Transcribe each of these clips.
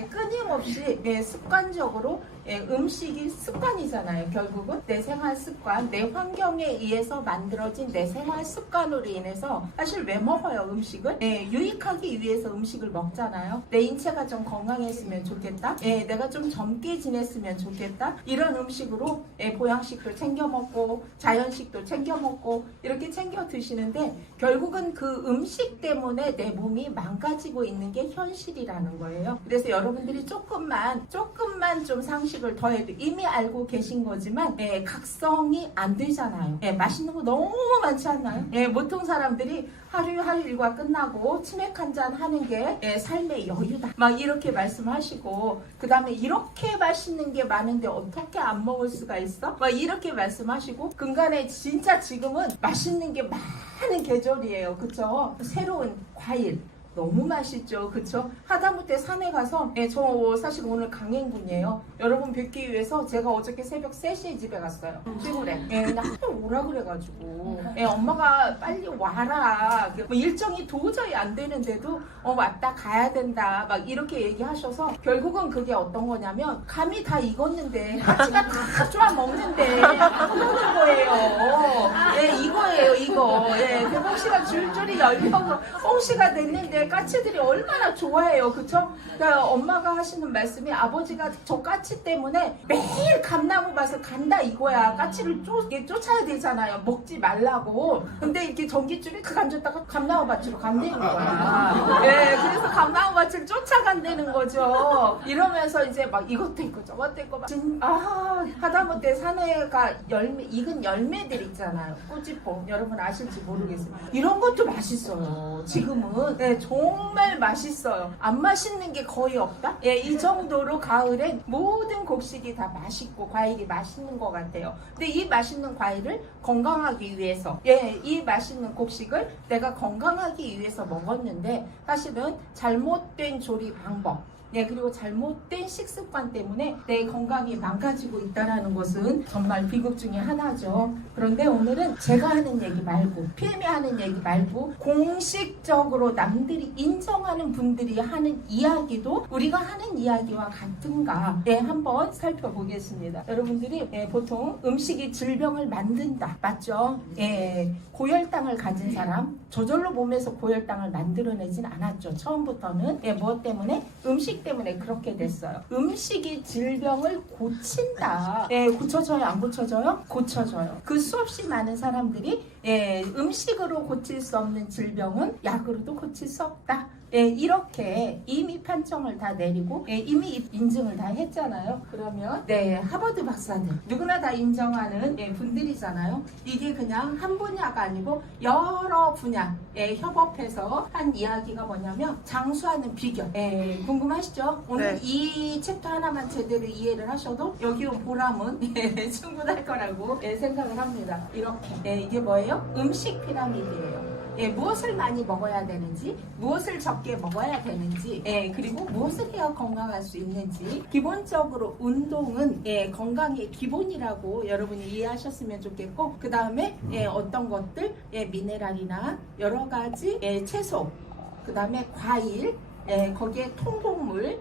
끊임없이 습관적으로 음식이 습관이잖아요. 결국은 내 생활 습관, 내 환경에 의해서 만들어진 내 생활 습관으로 인해서 사실 왜 먹어요, 음식을? 유익하기 위해서 음식을 먹잖아요. 내 인체가 좀 건강했으면 좋겠다. 내가 좀 젊게 지냈으면 좋겠다. 이런 음식으로 보양식도 챙겨 먹고 자연식도 챙겨 먹고 이렇게 챙겨 드시는데 결국은 그 음식 때문에 내 몸이 망가지고 있는 게 현실이라는 거예요. 그래서 여러분들이 조금만 좀 상식을 더해도 이미 알고 계신 거지만 각성이 안 되잖아요. 맛있는 거 너무 많지 않나요? 보통 사람들이 하루 일과 끝나고 치맥 한잔 하는 게 삶의 여유다 막 이렇게 말씀하시고, 그 다음에 이렇게 맛있는 게 많은데 어떻게 안 먹을 수가 있어? 막 이렇게 말씀하시고, 근간에 진짜 지금은 맛있는 게 많은 계절이에요. 그쵸? 새로운 과일 너무 맛있죠. 그쵸? 하다못해 산에 가서 저 사실 오늘 강행군이에요. 여러분 뵙기 위해서 제가 어저께 새벽 3시에 집에 갔어요. 시골에. 그냥 하루 오라 그래가지고 엄마가 빨리 와라. 뭐 일정이 도저히 안 되는데도 왔다 가야 된다 막 이렇게 얘기하셔서 결국은 그게 어떤 거냐면 감이 다 익었는데 까치가 다 좋아 먹는데 먹는 거예요. 이거예요 이거. 그 홍시가 줄줄이 열려서 홍시가 됐는데 까치들이 얼마나 좋아해요. 그쵸? 그러니까 엄마가 하시는 말씀이 아버지가 저 까치 때문에 매일 감나무 밭을 간다 이거야. 까치를 쫓아야 되잖아요. 먹지 말라고. 근데 이렇게 전깃줄이 그 간줬다가 감나무 밭으로 간다는 거야. 그래서 감나무 밭을 쫓아간다는 거죠. 이러면서 이제 막 이것도 있고 저것도 있고 막 하다못해 산에가 익은 열매들 있잖아요. 꾸지뽕 여러분 아실지 모르겠어요. 이런 것도 맛있어요. 지금은 정말 맛있어요. 안 맛있는 게 거의 없다? 이 정도로 가을엔 모든 곡식이 다 맛있고 과일이 맛있는 것 같아요. 근데 이 맛있는 과일을 건강하기 위해서 이 맛있는 곡식을 내가 건강하기 위해서 먹었는데 사실은 잘못된 조리 방법 그리고 잘못된 식습관 때문에 내 건강이 망가지고 있다는 것은 정말 비극 중에 하나죠. 그런데 오늘은 제가 하는 얘기 말고 PM이 하는 얘기 말고 공식적으로 남들이 인정하는 분들이 하는 이야기도 우리가 하는 이야기와 같은가 한번 살펴보겠습니다. 여러분들이 보통 음식이 질병을 만든다 맞죠? 고혈당을 가진 사람 저절로 몸에서 고혈당을 만들어내진 않았죠. 처음부터는 무엇 때문에? 음식 때문에 그렇게 됐어요. 음식이 질병을 고친다. 고쳐져요? 안 고쳐져요? 고쳐져요. 그 수없이 많은 사람들이 음식으로 고칠 수 없는 질병은 약으로도 고칠 수 없다. 이렇게 이미 판정을 다 내리고 이미 인증을 다 했잖아요. 그러면 하버드 박사들 누구나 다 인정하는 분들이잖아요. 이게 그냥 한 분야가 아니고 여러 분야 협업해서 한 이야기가 뭐냐면 장수하는 비결. 궁금하시죠? 오늘 이 챕터 하나만 제대로 이해를 하셔도 여기 온 보람은 충분할 거라고 생각을 합니다. 이렇게 이게 뭐예요? 음식 피라미드예요. 무엇을 많이 먹어야 되는지, 무엇을 적게 먹어야 되는지, 그리고 무엇을 해야 건강할 수 있는지. 기본적으로 운동은 건강의 기본이라고 여러분이 이해하셨으면 좋겠고, 그 다음에 어떤 것들, 미네랄이나 여러 가지 채소, 그 다음에 과일, 거기에 통곡물,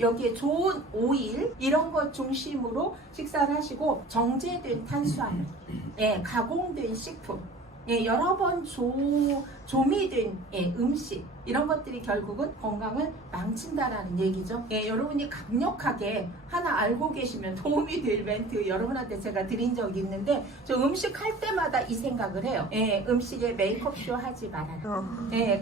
여기에 좋은 오일 이런 것 중심으로 식사를 하시고, 정제된 탄수화물, 가공된 식품, 여러 번 조미된 음식 이런 것들이 결국은 건강을 망친다라는 얘기죠. 여러분이 강력하게 하나 알고 계시면 도움이 될 멘트 여러분한테 제가 드린 적이 있는데, 저 음식 할 때마다 이 생각을 해요. 음식에 메이크업쇼 하지 말아라.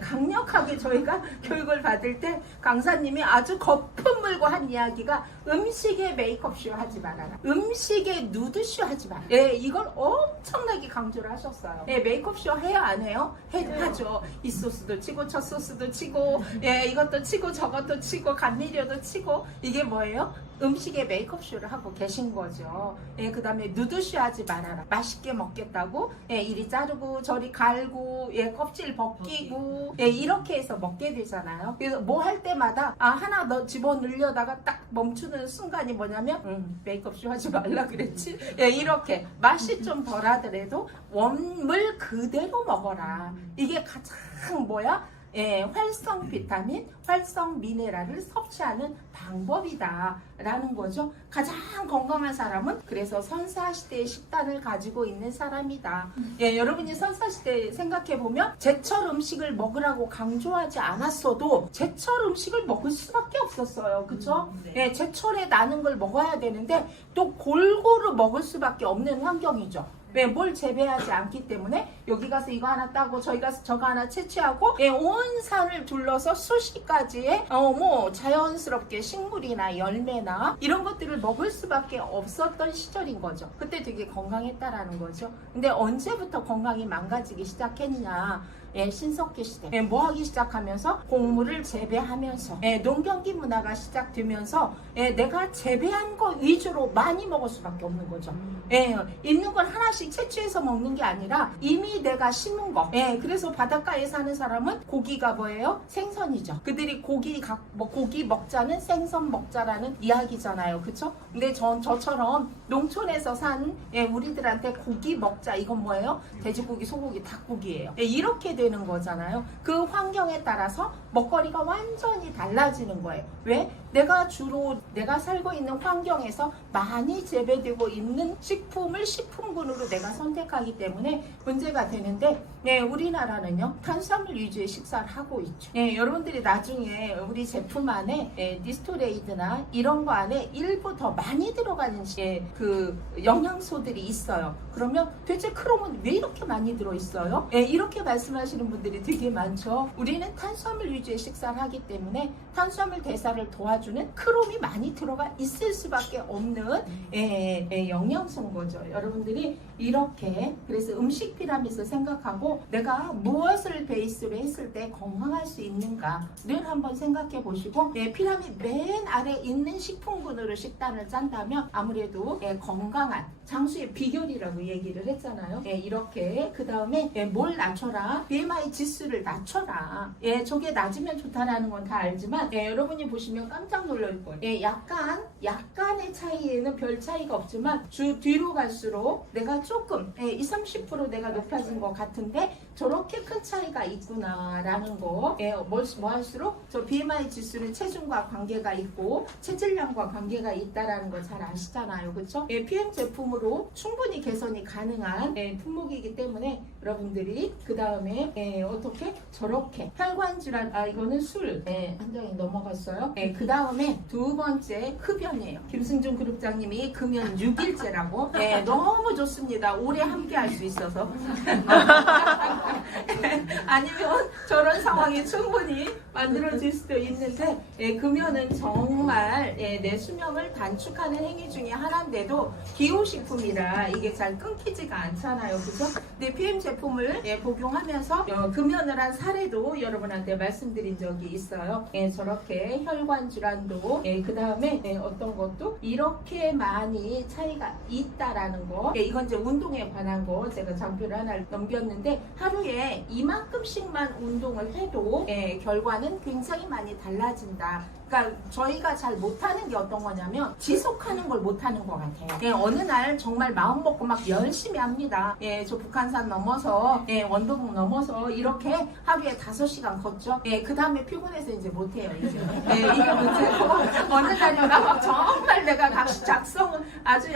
강력하게 저희가 교육을 받을 때 강사님이 아주 거품 물고 한 이야기가 음식에 메이크업쇼 하지 말아라. 음식에 누드쇼 하지 말아라. 이걸 엄청나게 강조를 하셨어요. 메이크업쇼 해요 안 해요? 하죠. 이 소스도 치고 저 소스도 치고 이것도 치고 저것도 치고 감미료도 치고. 이게 뭐예요? 음식에 메이크업쇼를 하고 계신 거죠. 그 다음에 누드쇼 하지 말아라. 맛있게 먹겠다고 이리 자르고 저리 갈고 껍질 벗기고 이렇게 해서 먹게 되잖아요. 그래서 뭐 할 때마다 하나 너 집어넣으려다가 딱 멈추는 순간이 뭐냐면 메이크업쇼 하지 말라 그랬지. 이렇게 맛이 좀 덜하더라도 원물 그대로 먹어라. 이게 가장 활성 비타민, 활성 미네랄을 섭취하는 방법이다 라는 거죠. 가장 건강한 사람은 그래서 선사시대의 식단을 가지고 있는 사람이다. 여러분이 선사시대 생각해보면 제철 음식을 먹으라고 강조하지 않았어도 제철 음식을 먹을 수밖에 없었어요. 그쵸? 제철에 나는 걸 먹어야 되는데 또 골고루 먹을 수밖에 없는 환경이죠. 왜? 뭘 재배하지 않기 때문에 여기 가서 이거 하나 따고 저기 가서 저거 하나 채취하고 온 산을 둘러서 수십 가지의 자연스럽게 식물이나 열매나 이런 것들을 먹을 수밖에 없었던 시절인 거죠. 그때 되게 건강했다라는 거죠. 근데 언제부터 건강이 망가지기 시작했냐? 신석기 시대 뭐 하기 시작하면서 곡물을 재배하면서 농경기 문화가 시작되면서 내가 재배한 거 위주로 많이 먹을 수밖에 없는 거죠. 있는 걸 하나씩 채취해서 먹는 게 아니라 이미 내가 심은 거. 그래서 바닷가에 사는 사람은 고기가 뭐예요? 생선이죠. 그들이 고기 먹자는 생선 먹자라는 이야기잖아요. 그쵸? 근데 저처럼 농촌에서 산 우리들한테 고기 먹자 이건 뭐예요? 돼지고기, 소고기, 닭고기예요. 이렇게 되는 거잖아요. 그 환경에 따라서 먹거리가 완전히 달라지는 거예요. 왜? 내가 살고 있는 환경에서 많이 재배되고 있는 식품을 식품군으로 내가 선택하기 때문에 문제가 되는데 우리나라는요 탄수화물 위주의 식사를 하고 있죠. 여러분들이 나중에 우리 제품 안에 니스토레이드나 이런 거 안에 일부 더 많이 들어가는 그 영양소들이 있어요. 그러면 도대체 크롬은 왜 이렇게 많이 들어있어요? 이렇게 말씀하시는 분들이 되게 많죠. 우리는 탄수화물 위주의 식사를 하기 때문에 탄수화물 대사를 도와주는 크롬이 많이 들어가 있을 수밖에 없는 영양소인 거죠. 여러분들이 이렇게 그래서 음식 피라미드를 생각하고 내가 무엇을 베이스로 했을 때 건강할 수 있는가를 한번 생각해 보시고 피라미드 맨 아래 있는 식품군으로 식단을 짠다면 아무래도 건강한 장수의 비결이라고 얘기를 했잖아요. 이렇게 그 다음에 뭘 낮춰라? BMI 지수를 낮춰라. 저게 낮으면 좋다라는 건 다 알지만 여러분이 보시면 깜짝 놀랄 거예요. 약간의 차이에는 별 차이가 없지만 뒤로 갈수록 내가 조금 20-30% 내가 높아진 것 같은데 저렇게 큰 차이가 있구나라는 거. 뭐 할수록 저 BMI 지수는 체중과 관계가 있고 체질량과 관계가 있다라는 거 잘 아시잖아요. 그렇죠? PM 제품으로 충분히 개선이 가능한 품목이기 때문에 여러분들이 그 다음에 어떻게 저렇게 혈관 질환 이거는 술 한 장이 넘어갔어요. 그 다음에 두 번째 흡연이에요. 김승준 그룹장님이 금연 6일째라고 너무 좋습니다. 오래 함께 할 수 있어서 아니면 저런 상황이 충분히 만들어질 수도 있는데 금연은 정말 내 수명을 단축하는 행위 중에 하나인데도 기호식품이라 이게 잘 끊기지가 않잖아요. 그죠? 근데 PM 제품을 복용하면서 금연을 한 사례도 여러분한테 말씀드린 적이 있어요. 저렇게 혈관 질환도 그 다음에 어떤 것도 이렇게 많이 차이가 있다라는 거. 이건 이제 운동에 관한 거 제가 장표를 하나 넘겼는데 하루에 이만큼씩만 운동을 해도 결과는 굉장히 많이 달라진다. 그러니까 저희가 잘 못하는 게 어떤 거냐면 지속하는 걸 못하는 것 같아요. 어느 날 정말 마음 먹고 막 열심히 합니다. 저 북한산 넘어서 원도국 넘어서 이렇게 하루에 5시간 걷죠. 그 다음에 피곤해서 이제 못해요. 이제 이게 문제고 어느 날인가 막 정말 내가 작성은 아주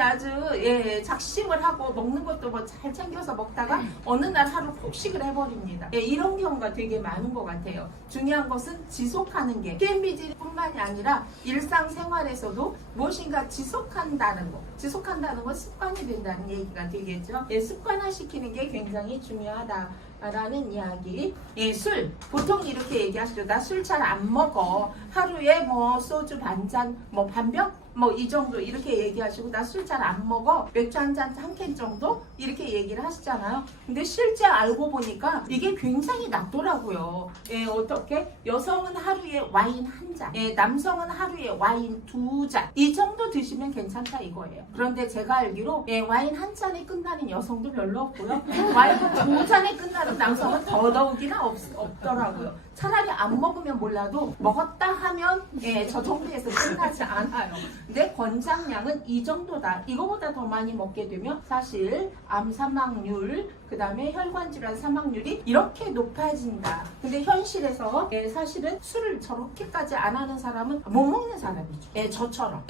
작심을 하고 먹는 것도 뭐 잘 챙겨서 먹다가 어느 날 하루 폭식을 해버립니다. 이런 경우가 되게 많은 것 같아요. 중요한 것은 지속하는 게 PMBG 뿐만이 아니라 일상생활에서도 무엇인가 지속한다는 건 습관이 된다는 얘기가 되겠죠. 습관화시키는 게 굉장히 중요하다라는 이야기. 술 보통 이렇게 얘기하시죠. 나 술 잘 안 먹어. 하루에 뭐 소주 반잔 반병 이 정도 이렇게 얘기하시고 나 술 잘 안 먹어. 맥주 한 잔 한 캔 정도 이렇게 얘기를 하시잖아요. 근데 실제 알고 보니까 이게 굉장히 낮더라고요. 어떻게? 여성은 하루에 와인 한 잔, 남성은 하루에 와인 2잔 이 정도 드시면 괜찮다 이거예요. 그런데 제가 알기로 와인 한 잔에 끝나는 여성도 별로 없고요. 와인 2잔에 끝나는 남성은 더더욱이나 없더라고요. 차라리 안 먹으면 몰라도 먹었다 하면 저 정도에서 끝나지 않아요. 근데 권장량은 이 정도다. 이거보다 더 많이 먹게 되면 사실 암 사망률 그 다음에 혈관 질환 사망률이 이렇게 높아진다. 근데 현실에서 사실은 술을 저렇게까지 안 하는 사람은 못 먹는 사람이죠. 저처럼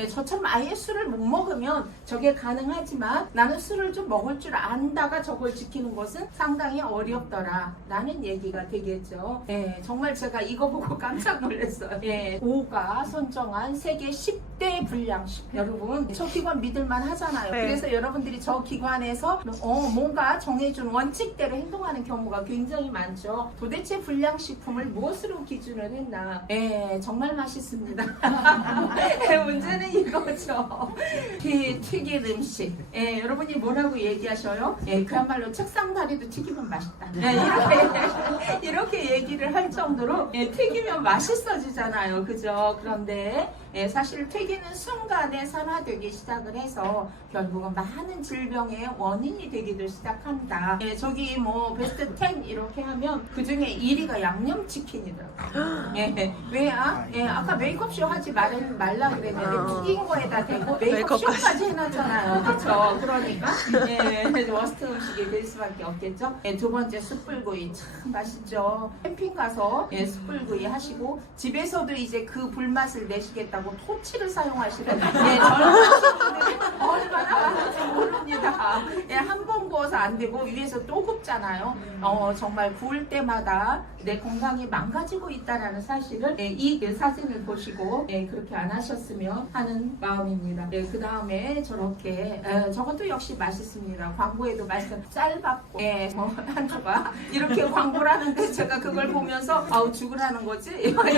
아예 술을 못 먹으면 저게 가능하지만 나는 술을 좀 먹을 줄 안다가 저걸 지키는 것은 상당히 어렵더라 라는 얘기가 되겠죠. 정말 제가 이거 보고 깜짝 놀랐어요. 오가 선정한 세계 10대 불량식. 여러분 저 기관 믿을만 하잖아요. 그래서 여러분들이 저 기관에서 뭔가 정해준 원칙대로 행동하는 경우가 굉장히 많죠. 도대체 불량식품을 무엇으로 기준을 했나. 정말 맛있습니다. 문제는 이거죠. 튀긴 음식. 여러분이 뭐라고 얘기하셔요? 그야말로 책상 다리도 튀기면 맛있다. 이렇게 얘기를 할 정도로 튀기면 맛있어지잖아요. 그죠? 그런데 사실 튀기는 순간에 산화되기 시작을 해서 결국은 많은 질병의 원인이 되기도 시작한다. 저기 뭐 베스트 10 이렇게 하면 그 중에 1위가 양념치킨이더라고요. 왜야? 아까 메이크업쇼 하지 말라 그랬는데 튀긴 거에다 대고 메이크업쇼까지 해놨잖아요. 그렇죠? 그러니까 워스트 음식이 될 수밖에 없겠죠. 두 번째 숯불구이 참 맛있죠. 캠핑 가서 숯불구이 하시고 집에서도 이제 그 불맛을 내시겠다고 토치를 사용하시는 젊은 친구들이 얼마나 많은지 모릅니다. 한 번 구워서 안 되고 위에서 또 굽잖아요. 정말 구울 때마다 내 건강이 망가지고 있다는 사실을 이 사진을 보시고 그렇게 안 하셨으면 하는 마음입니다. 그 다음에 저렇게 저것도 역시 맛있습니다. 광고에도 말씀 쌀밥고 한 조각 이렇게 광고를 하는데 제가 그걸 보면서 아우 죽으라는 거지? 이렇게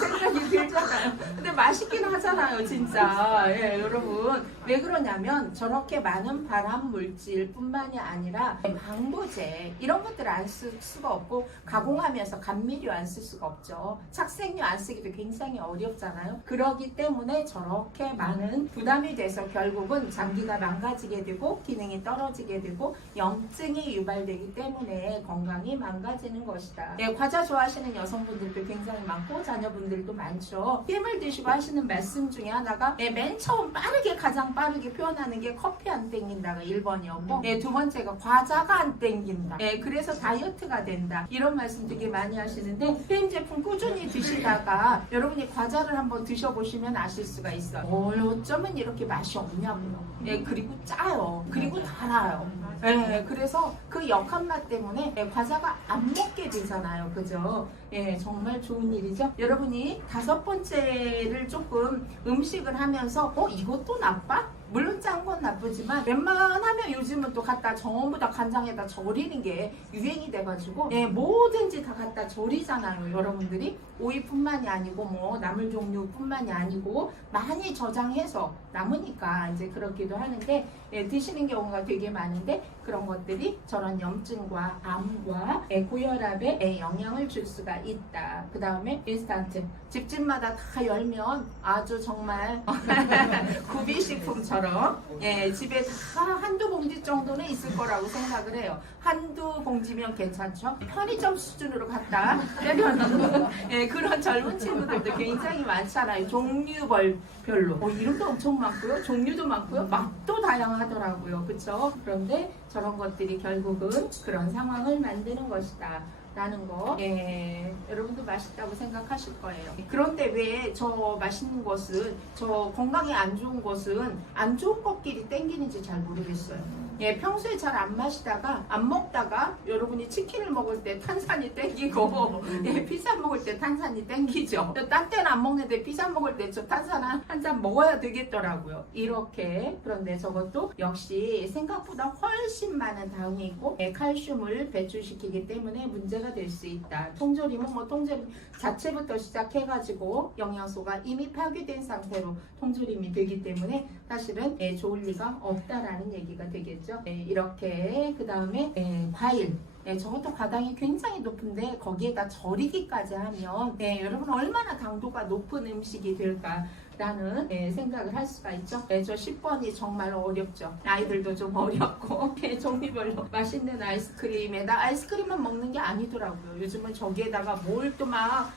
생각이 들잖아요. 근데 맛있긴 하잖아요 진짜. 여러분 왜 그러냐면 저렇게 많은 발암 물질 뿐만이 아니라 방부제 이런 것들을 안 쓸 수가 없고 가공하면서 감미료 안 쓸 수가 없죠. 착색료 안 쓰기도 굉장히 어렵잖아요. 그러기 때문에 저렇게 많은 부담이 돼서 결국은 장기가 망가지게 되고 기능이 떨어지게 되고 염증이 유발되기 때문에 건강이 망가지는 것이다. 과자 좋아하시는 여성분들도 굉장히 많고 자녀분들도 많죠. 힘을 드시고 하시는 말씀 중에 하나가 맨 처음 가장 빠르게 표현하는 게 커피 안 땡긴다가 1번이었고 두 번째가 과자가 안 땡긴다. 그래서 다이어트가 된다. 이런 말씀 되게 많이 하시는데 크림 제품 꾸준히 드시다가 여러분이 과자를 한번 드셔보시면 아실 수가 있어요. 어쩌면 이렇게 맛이 없냐고요. 그리고 짜요. 그리고 달아요. 그래서 그 역한 맛 때문에 과자가 안 먹게 되잖아요. 그죠? 정말 좋은 일이죠. 여러분이 5번째를 조금 음식을 하면서 이것도 나빠? 물론 짠 건 나쁘지만 웬만하면 요즘은 또 갖다 전부 다 간장에다 절이는 게 유행이 돼가지고 뭐든지 다 갖다 절이잖아요. 여러분들이 오이뿐만이 아니고 뭐 나물 종류뿐만이 아니고 많이 저장해서 남으니까 이제 그렇기도 하는데 드시는 경우가 되게 많은데 그런 것들이 저런 염증과 암과 고혈압에 영향을 줄 수가 있다. 그 다음에 인스턴트 집집마다 다 열면 아주 정말 구비식품처럼 집에 다 한두 봉지 정도는 있을 거라고 생각을 해요. 한두 봉지면 괜찮죠. 편의점 수준으로 갖다 때려놓는 그런 젊은 친구들도 굉장히 많잖아요. 종류별로 이름도 엄청 많고요. 종류도 많고요. 맛도 다양하더라고요. 그렇죠? 그런데 저런 것들이 결국은 그런 상황을 만드는 것이다 라는 거 여러분도 맛있다고 생각하실 거예요. 그런데 왜 저 맛있는 것은 저 건강에 안 좋은 것은 안 좋은 것끼리 땡기는지 잘 모르겠어요. 평소에 잘 안 마시다가 안 먹다가 여러분이 치킨을 먹을 때 탄산이 땡기고 피자 먹을 때 탄산이 땡기죠. 딴 때는 안 먹는데 피자 먹을 때 저 탄산 한 잔 먹어야 되겠더라고요. 이렇게. 그런데 저것도 역시 생각보다 훨씬 많은 당이 있고 칼슘을 배출시키기 때문에 문제가 될 수 있다. 통조림은 뭐 통조림 자체부터 시작해가지고 영양소가 이미 파괴된 상태로 통조림이 되기 때문에 사실은 좋을 리가 없다라는 얘기가 되겠죠. 이렇게 그 다음에 과일 저것도 과당이 굉장히 높은데 거기에다 절이기까지 하면 여러분 얼마나 당도가 높은 음식이 될까. 라는 생각을 할 수가 있죠. 저 10번이 정말 어렵죠. 아이들도 좀 어렵고 종류별로 맛있는 아이스크림에다 아이스크림만 먹는 게 아니더라고요. 요즘은 저기에다가 뭘 또 막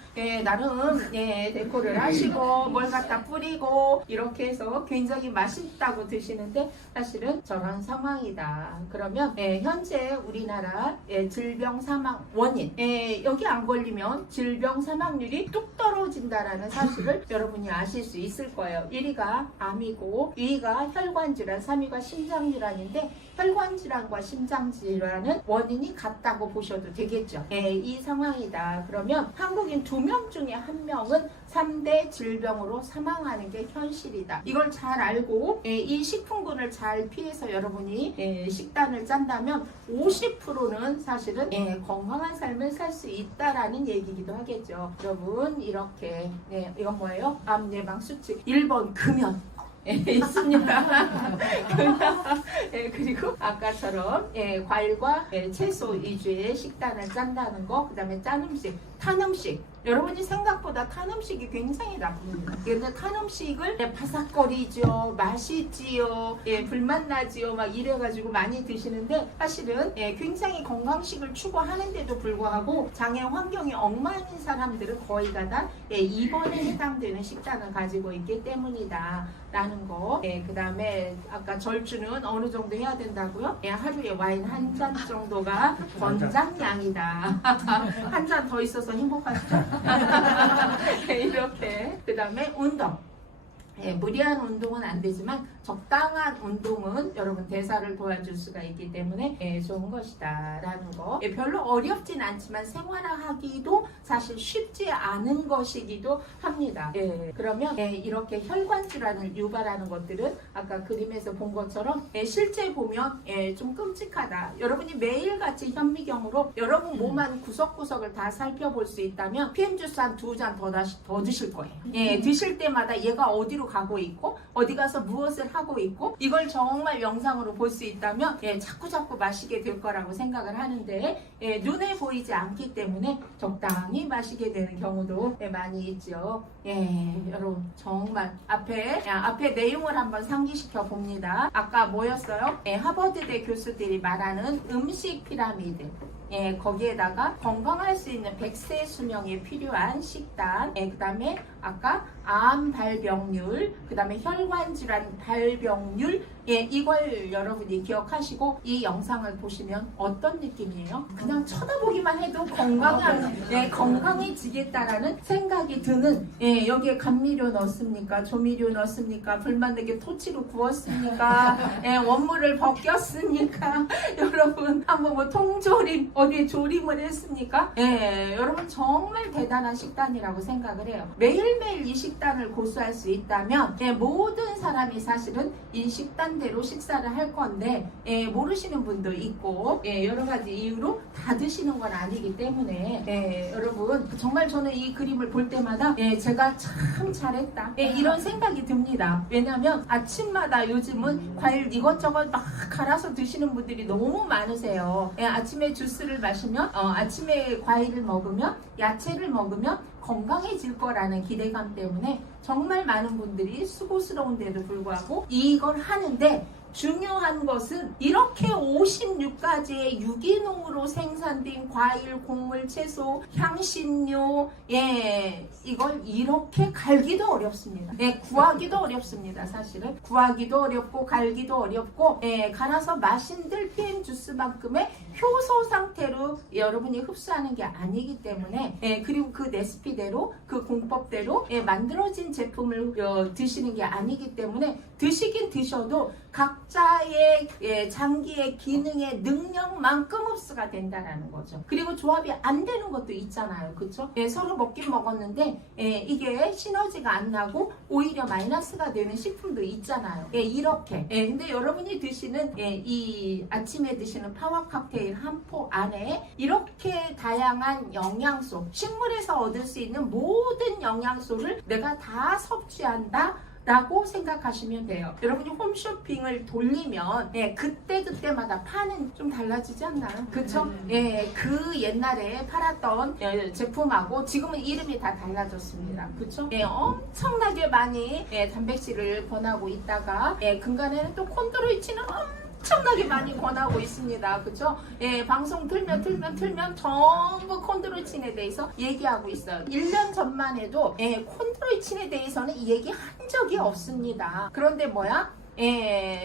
나름 데코를 하시고 뭘 갖다 뿌리고 이렇게 해서 굉장히 맛있다고 드시는데 사실은 저런 상황이다. 그러면 현재 우리나라 질병 사망 원인 여기 안 걸리면 질병 사망률이 뚝 떨어진다라는 사실을 여러분이 아실 수 있을 거예요. 1위가 암이고 2위가 혈관질환, 3위가 심장질환인데 혈관질환과 심장질환은 원인이 같다고 보셔도 되겠죠. 이 상황이다. 그러면 한국인 2명 중에 1명은 3대 질병으로 사망하는 게 현실이다. 이걸 잘 알고 이 식품군을 잘 피해서 여러분이 식단을 짠다면 50%는 사실은 건강한 삶을 살 수 있다라는 얘기기도 하겠죠. 여러분 이렇게 이건 뭐예요? 암 예방 수칙 1번 금연 있습니다. 그리고 아까처럼 과일과 채소 위주의 식단을 짠다는 거, 그 다음에 짠 음식, 탄 음식. 여러분이 생각보다 탄 음식이 굉장히 나쁩니다. 근데 탄 음식을 바삭거리죠, 맛있지요, 불맛나지요, 막 이래가지고 많이 드시는데 사실은 굉장히 건강식을 추구하는데도 불구하고 장애 환경이 엉망인 사람들은 거의가 다 2번에 해당되는 식단을 가지고 있기 때문이다. 라는 거. 그 다음에 아까 절주는 어느 정도 해야 된다고요? 하루에 와인 한 잔 정도가 권장량이다. 한 잔 더 있어서 행복하시죠? 이렇게. 그 다음에 운동. 무리한 운동은 안 되지만 적당한 운동은 여러분 대사를 도와줄 수가 있기 때문에 좋은 것이다 라는 거. 별로 어렵진 않지만 생활화하기도 사실 쉽지 않은 것이기도 합니다. 그러면 이렇게 혈관 질환을 유발하는 것들은 아까 그림에서 본 것처럼 실제 보면 좀 끔찍하다. 여러분이 매일같이 현미경으로 여러분 몸 안 구석구석을 다 살펴볼 수 있다면 PM 주스 한 2잔 더 드실 거예요. 드실 때마다 얘가 어디로 가고 있고 어디 가서 무엇을 하고 있고 이걸 정말 영상으로 볼 수 있다면 자꾸 마시게 될 거라고 생각을 하는데 눈에 보이지 않기 때문에 적당히 마시게 되는 경우도 많이 있죠. 여러분 정말 앞에 내용을 한번 상기시켜 봅니다. 아까 뭐였어요? 하버드대 교수들이 말하는 음식 피라미드. 거기에다가 건강할 수 있는 100세 수명에 필요한 식단, 그 다음에 아까 암 발병률, 그 다음에 혈관질환 발병률, 이걸 여러분이 기억하시고 이 영상을 보시면 어떤 느낌이에요? 그냥 쳐다보기만 해도 건강해지겠다라는 생각이 드는, 여기에 감미료 넣습니까? 조미료 넣습니까? 불만나게 토치로 구웠습니까? 원물을 벗겼습니까? 여러분 한번 뭐 통조림 어디에 조림을 했습니까? 여러분 정말 대단한 식단이라고 생각을 해요. 매일매일 이 식단을 고수할 수 있다면 모든 사람이 사실은 이 식단대로 식사를 할 건데 모르시는 분도 있고 여러 가지 이유로 다 드시는 건 아니기 때문에 여러분 정말 저는 이 그림을 볼 때마다 제가 참 잘했다 이런 생각이 듭니다. 왜냐하면 아침마다 요즘은 과일 이것저것 막 갈아서 드시는 분들이 너무 많으세요. 아침에 주스를 마시면 아침에 과일을 먹으면 야채를 먹으면 건강해질 거라는 기대감 때문에 정말 많은 분들이 수고스러운데도 불구하고 이걸 하는데 중요한 것은 이렇게 56가지의 유기농으로 생산된 과일, 곡물, 채소, 향신료 이걸 이렇게 갈기도 어렵습니다. 구하기도 어렵습니다. 사실은 구하기도 어렵고 갈기도 어렵고 갈아서 마신들 PM 주스만큼의 효소 상태로 여러분이 흡수하는 게 아니기 때문에 그리고 그 레시피대로 그 공법대로 만들어진 제품을 드시는 게 아니기 때문에 드시긴 드셔도 각자의 장기의 기능의 능력만큼 흡수가 된다라는 거죠. 그리고 조합이 안 되는 것도 있잖아요. 그쵸? 서로 먹긴 먹었는데 이게 시너지가 안 나고 오히려 마이너스가 되는 식품도 있잖아요. 이렇게. 근데 여러분이 드시는 이 아침에 드시는 파워 칵테일 한 포 안에 이렇게 다양한 영양소, 식물에서 얻을 수 있는 모든 영양소를 내가 다 섭취한다 라고 생각하시면 돼요. 여러분이 홈쇼핑을 돌리면 그때마다 파는 좀 달라지지 않나요? 그쵸? 그 옛날에 팔았던 제품하고 지금은 이름이 다 달라졌습니다. 그쵸? 엄청나게 많이 단백질을 권하고 있다가 근간에는 또 콘드로이친은 엄청나게 많이 권하고 있습니다. 그쵸? 방송 틀면 전부 콘드로이친에 대해서 얘기하고 있어요. 1년 전만 해도 콘드로이친에 대해서는 얘기한 적이 없습니다. 그런데 뭐야?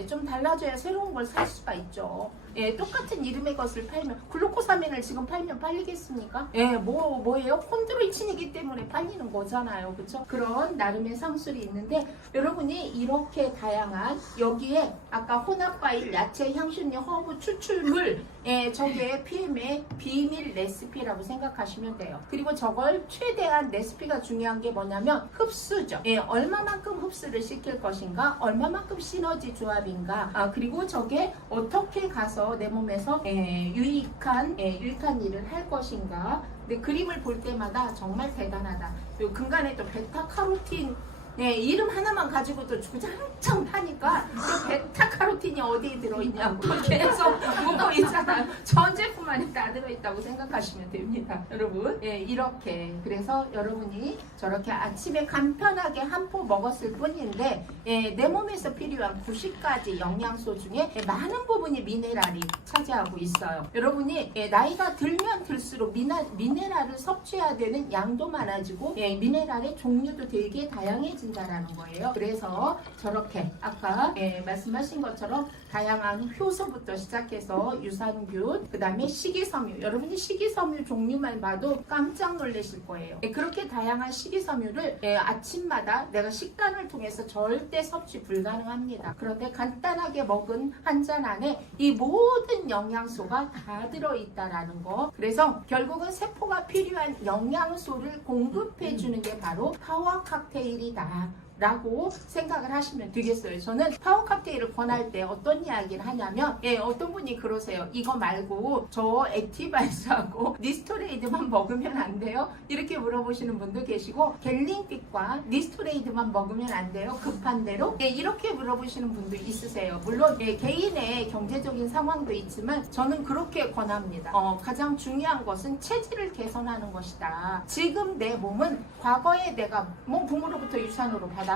좀 달라져야 새로운 걸 살 수가 있죠. 똑같은 이름의 것을 팔면 글루코사민을 지금 팔면 팔리겠습니까? 뭐예요? 콘드로이친이기 때문에 팔리는 거잖아요. 그쵸? 그런 나름의 상술이 있는데 여러분이 이렇게 다양한 여기에 아까 혼합과일, 야채, 향신료, 허브, 추출물 저게 PM의 비밀 레시피라고 생각하시면 돼요. 그리고 저걸 최대한 레시피가 중요한 게 뭐냐면 흡수죠. 얼마만큼 흡수를 시킬 것인가, 얼마만큼 시너지 조합인가, 그리고 저게 어떻게 가서 내 몸에서 유익한 일을 할 것인가. 근데 그림을 볼 때마다 정말 대단하다. 요 근간에 또 베타카로틴 이름 하나만 가지고도 주장창 파니까 그 베타카로틴이 어디에 들어있냐고 계속 묻고 있잖아요. 전 제품 안에 다 들어있다고 생각하시면 됩니다. 여러분 이렇게 그래서 여러분이 저렇게 아침에 간편하게 한 포 먹었을 뿐인데 내 몸에서 필요한 90가지 영양소 중에 많은 부분이 미네랄이 차지하고 있어요. 여러분이 나이가 들면 들수록 미네랄을 섭취해야 되는 양도 많아지고 미네랄의 종류도 되게 다양해지 다라는 거예요. 그래서 저렇게 아까 말씀하신 것처럼 다양한 효소부터 시작해서 유산균, 그 다음에 식이섬유, 여러분이 식이섬유 종류만 봐도 깜짝 놀라실 거예요. 그렇게 다양한 식이섬유를 아침마다 내가 식단을 통해서 절대 섭취 불가능합니다. 그런데 간단하게 먹은 한 잔 안에 이 모든 영양소가 다 들어있다라는 거. 그래서 결국은 세포가 필요한 영양소를 공급해 주는 게 바로 파워 칵테일이다 라고 생각을 하시면 되겠어요. 저는 파워 칵테일을 권할 때 어떤 이야기를 하냐면 어떤 분이 그러세요. 이거 말고 저 액티바이스하고 니스토레이드만 먹으면 안 돼요? 이렇게 물어보시는 분도 계시고 갤린틱과 니스토레이드만 먹으면 안 돼요? 급한 대로? 이렇게 물어보시는 분도 있으세요. 물론 개인의 경제적인 상황도 있지만 저는 그렇게 권합니다. 가장 중요한 것은 체질을 개선하는 것이다. 지금 내 몸은 과거에 내가 부모로부터 유산으로 받았고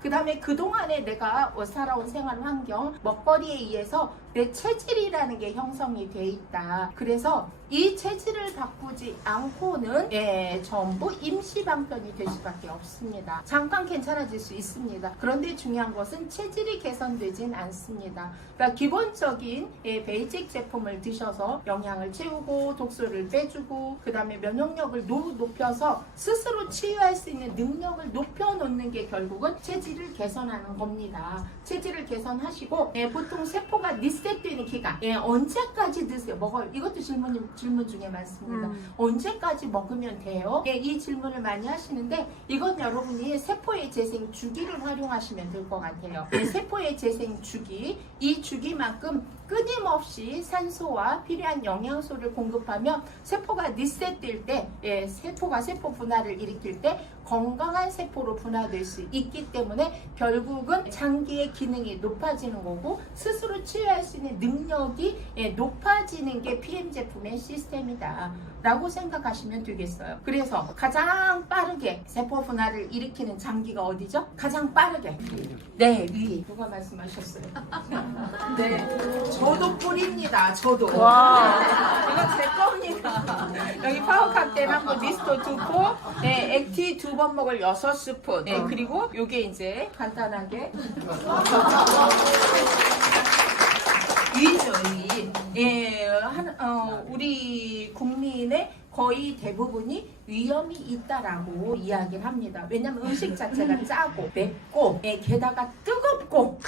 그 다음에 그동안에 내가 살아온 생활 환경, 먹거리에 의해서 내 체질이라는 게 형성이 돼 있다. 그래서 이 체질을 바꾸지 않고는 전부 임시방편이 될 수밖에 없습니다. 잠깐 괜찮아질 수 있습니다. 그런데 중요한 것은 체질이 개선되진 않습니다. 그러니까 기본적인 베이직 제품을 드셔서 영양을 채우고 독소를 빼주고 그 다음에 면역력을 높여서 스스로 치유할 수 있는 능력을 높여놓는 게 결국은 체질을 개선하는 겁니다. 체질을 개선하시고 보통 세포가 리셋되는 기간 언제까지 드세요? 먹어요? 이것도 질문 중에 많습니다. 언제까지 먹으면 돼요? 이 질문을 많이 하시는데 이건 여러분이 세포의 재생 주기를 활용하시면 될 것 같아요. 세포의 재생 주기, 이 주기만큼 끊임없이 산소와 필요한 영양소를 공급하면 세포가 리셋될 때 세포가 세포 분화를 일으킬 때 건강한 세포로 분화될 수 있기 때문에 결국은 장기의 기능이 높아지는 거고 스스로 치유할 수 있는 능력이 높아지는 게 PM 제품의 시스템이다 라고 생각하시면 되겠어요. 그래서 가장 빠르게 세포 분화를 일으키는 장기가 어디죠? 가장 빠르게 위. 누가 말씀하셨어요? 저도 뿌립니다. 저도. 이건 제 겁니다. 여기 파워 칵테일 한번 니스토 2포, 액티 2번 먹을 6스푼. 그리고 요게 이제 간단하게 위죠, 위. 우리 국민의 거의 대부분이 위험이 있다라고 이야기를 합니다. 왜냐면 음식 자체가 짜고 맵고 게다가 뜨겁고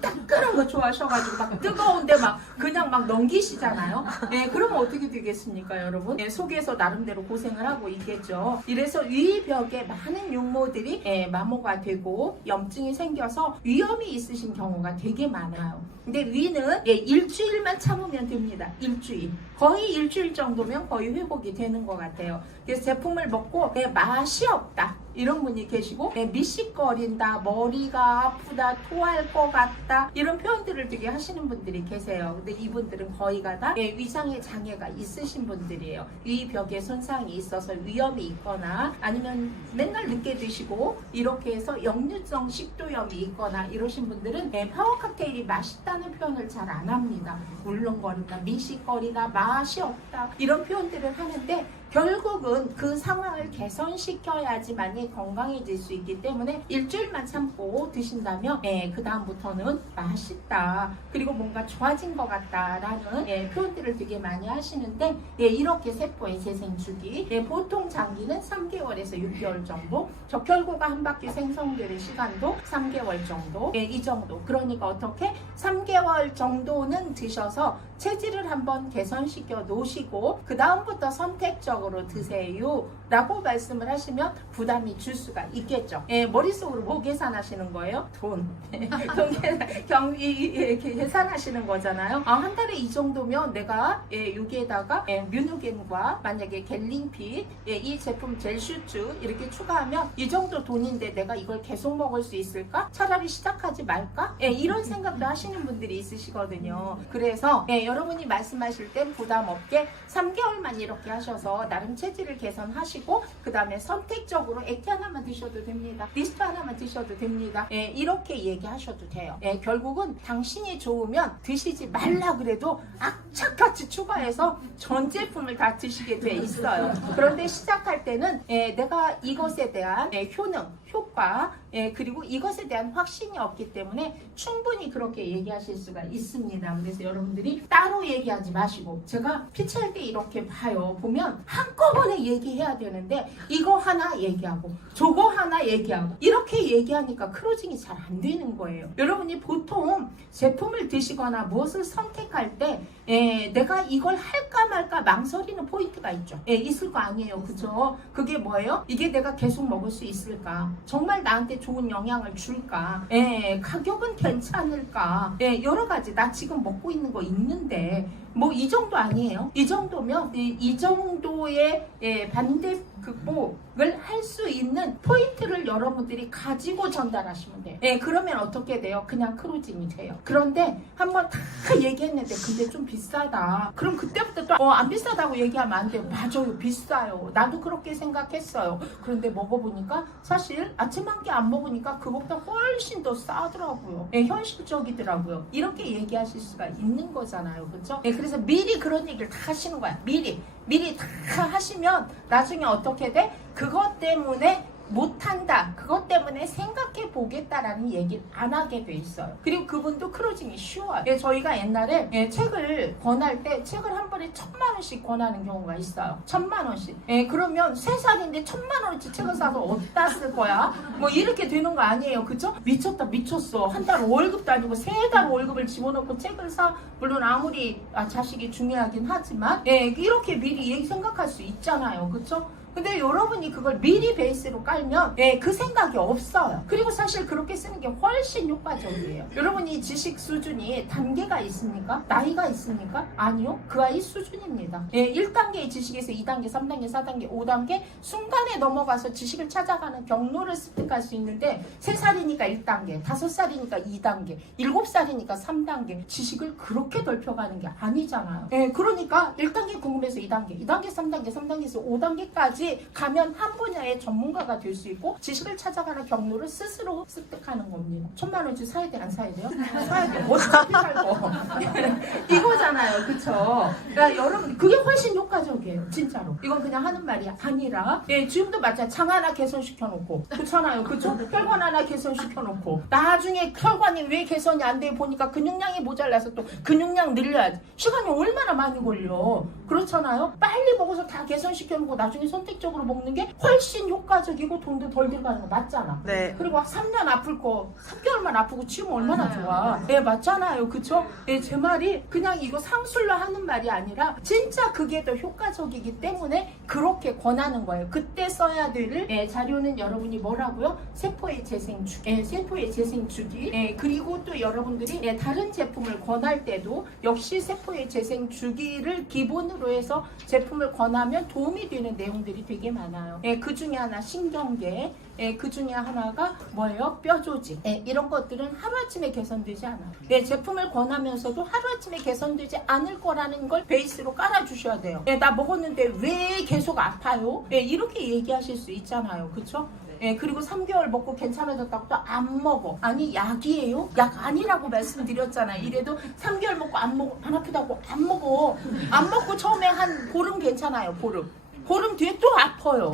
따끈한 거 좋아하셔가지고 막 뜨거운데 막 그냥 막 넘기시잖아요. 그러면 어떻게 되겠습니까, 여러분? 속에서 나름대로 고생을 하고 있겠죠. 이래서 위벽에 많은 육모들이 마모가 되고 염증이 생겨서 위험이 있으신 경우가 되게 많아요. 근데 위는 일주일만 참으면 됩니다. 일주일. 거의 일주일 정도면 거의 회복이 되는 것 같아요. 그래서 제품을 먹고 맛이 없다. 이런 분이 계시고, 미식거린다, 머리가 아프다, 토할 것 같다, 이런 표현들을 되게 하시는 분들이 계세요. 근데 이분들은 거의가 다 위장에 장애가 있으신 분들이에요. 위벽에 손상이 있어서 위염이 있거나 아니면 맨날 늦게 드시고 이렇게 해서 역류성 식도염이 있거나 이러신 분들은 파워 칵테일이 맛있다는 표현을 잘 안 합니다. 울렁거린다, 미식거리다, 맛이 없다, 이런 표현들을 하는데 결국은 그 상황을 개선시켜야지만이 건강해질 수 있기 때문에 일주일만 참고 드신다면 그 다음부터는 맛있다, 그리고 뭔가 좋아진 것 같다라는 표현들을 되게 많이 하시는데, 이렇게 세포의 재생 주기, 보통 장기는 3개월에서 6개월 정도, 적혈구가 한 바퀴 생성되는 시간도 3개월 정도, 이 정도. 그러니까 어떻게 3개월 정도는 드셔서 체질을 한번 개선시켜 놓으시고 그 다음부터 선택적으로 드세요 라고 말씀을 하시면 부담이 줄 수가 있겠죠. 머릿속으로 뭐 계산하시는 거예요? 돈 계산하시는 거잖아요. 한 달에 이 정도면 내가 여기에다가 뮤누겐과 만약에 갤링핏, 이 제품 젤슈츠 이렇게 추가하면 이 정도 돈인데 내가 이걸 계속 먹을 수 있을까? 차라리 시작하지 말까? 이런 생각도 하시는 분들이 있으시거든요. 그래서 여러분이 말씀하실 땐 부담 없게 3개월만 이렇게 하셔서 나름 체질을 개선하시고 그 다음에 선택적으로 액티 하나만 드셔도 됩니다. 리스트 하나만 드셔도 됩니다. 이렇게 얘기하셔도 돼요. 결국은 당신이 좋으면 드시지 말라 그래도 악착같이 추가해서 전 제품을 다 드시게 돼 있어요. 그런데 시작할 때는 내가 이것에 대한 효능, 효과, 그리고 이것에 대한 확신이 없기 때문에 충분히 그렇게 얘기하실 수가 있습니다. 그래서 여러분들이 따로 얘기하지 마시고, 제가 피치할 때 이렇게 봐요. 보면 한꺼번에 얘기해야 되는데 이거 하나 얘기하고 저거 하나 얘기하고 이렇게 얘기하니까 크로징이 잘 안 되는 거예요. 여러분이 보통 제품을 드시거나 무엇을 선택할 때 내가 이걸 할까 말까 망설이는 포인트가 있죠. 있을 거 아니에요. 그죠? 그게 뭐예요? 이게 내가 계속 먹을 수 있을까? 정말 나한테 좋은 영향을 줄까? 가격은 괜찮을까? 여러 가지. 나 지금 먹고 있는 거 있는데 뭐 이 정도 아니에요? 이 정도면 이 정도의 반대 극복을 할 수 있는 포인트를 여러분들이 가지고 전달하시면 돼요. 그러면 어떻게 돼요? 그냥 크루징이 돼요. 그런데 한번 다 얘기했는데 근데 좀 비싸다. 그럼 그때부터 또 안 비싸다고 얘기하면 안 돼요. 맞아요, 비싸요. 나도 그렇게 생각했어요. 그런데 먹어보니까 사실 아침 한 끼 안 먹으니까 그것보다 훨씬 더 싸더라고요. 현실적이더라고요. 이렇게 얘기하실 수가 있는 거잖아요. 그렇죠? 그래서 미리 그런 얘기를 다 하시는 거야. 미리 다 하시면 나중에 어떻게 돼? 그것 때문에 못한다, 그것 때문에 생각해 보겠다라는 얘기를 안 하게 돼 있어요. 그리고 그분도 크루징이 쉬워요. 저희가 옛날에 책을 권할 때 책을 한 번에 1000만원씩 권하는 경우가 있어요. 1000만원씩. 그러면 3살인데 1000만원어치 책을 사서 어디다 쓸 거야? 뭐 이렇게 되는 거 아니에요. 그쵸? 미쳤다, 미쳤어. 한 달 월급도 아니고 3달 월급을 집어넣고 책을 사. 물론 아무리 자식이 중요하긴 하지만 이렇게 미리 생각할 수 있잖아요. 그쵸? 근데 여러분이 그걸 미리 베이스로 깔면 그 생각이 없어요. 그리고 사실 그렇게 쓰는 게 훨씬 효과적이에요. 여러분이 지식 수준이 단계가 있습니까? 나이가 있습니까? 아니요. 그 아이 수준입니다. 1단계의 지식에서 2단계, 3단계, 4단계, 5단계 순간에 넘어가서 지식을 찾아가는 경로를 습득할 수 있는데 3살이니까 1단계, 5살이니까 2단계, 7살이니까 3단계 지식을 그렇게 넓혀가는 게 아니잖아요. 그러니까 1단계 궁금해서 2단계, 2단계, 3단계, 3단계에서 5단계까지 가면 한 분야의 전문가가 될 수 있고 지식을 찾아가는 경로를 스스로 습득하는 겁니다. 1000만원치 사야 돼? 안 사야 돼요? 사야 돼요. 어차피 살고 이거잖아요. 그쵸? 그러니까 여러분 그게 훨씬 효과적이에요. 진짜로. 이건 그냥 하는 말이 아니라 지금도 맞아. 장 하나 개선시켜 놓고 그렇잖아요. 그쵸? 혈관 하나 개선시켜 놓고 나중에 혈관이 왜 개선이 안 돼 보니까 근육량이 모자라서 또 근육량 늘려야지. 시간이 얼마나 많이 걸려. 그렇잖아요. 빨리 먹어서 다 개선시켜 놓고 나중에 선택적으로 먹는 게 훨씬 효과적이고 돈도 덜 들어가는 거 맞잖아. 네. 그리고 3년 아플 거 3개월만 아프고 치우면 얼마나 좋아. 맞잖아요. 그쵸? 제 말이 그냥 이거 상술로 하는 말이 아니라 진짜 그게 더 효과적이기 때문에 그렇게 권하는 거예요. 그때 써야 될 자료는 여러분이 뭐라고요? 세포의 재생 주기. 세포의 재생 주기. 그리고 또 여러분들이 다른 제품을 권할 때도 역시 세포의 재생 주기를 기본으로 해서 제품을 권하면 도움이 되는 내용들이 조직이 되게 많아요. 그 중에 하나 신경계, 그 중에 하나가 뭐예요? 뼈 조직. 이런 것들은 하루아침에 개선되지 않아요. 제품을 권하면서도 하루아침에 개선되지 않을 거라는 걸 베이스로 깔아주셔야 돼요. 나 먹었는데 왜 계속 아파요? 이렇게 얘기하실 수 있잖아요. 그쵸? 그리고 3개월 먹고 괜찮아졌다고 또 안 먹어. 아니 약이에요? 약 아니라고 말씀드렸잖아요. 이래도 3개월 먹고 안 아프다고 안 먹어. 안 먹고 처음에 한 보름 괜찮아요. 보름 뒤에 또 아파요.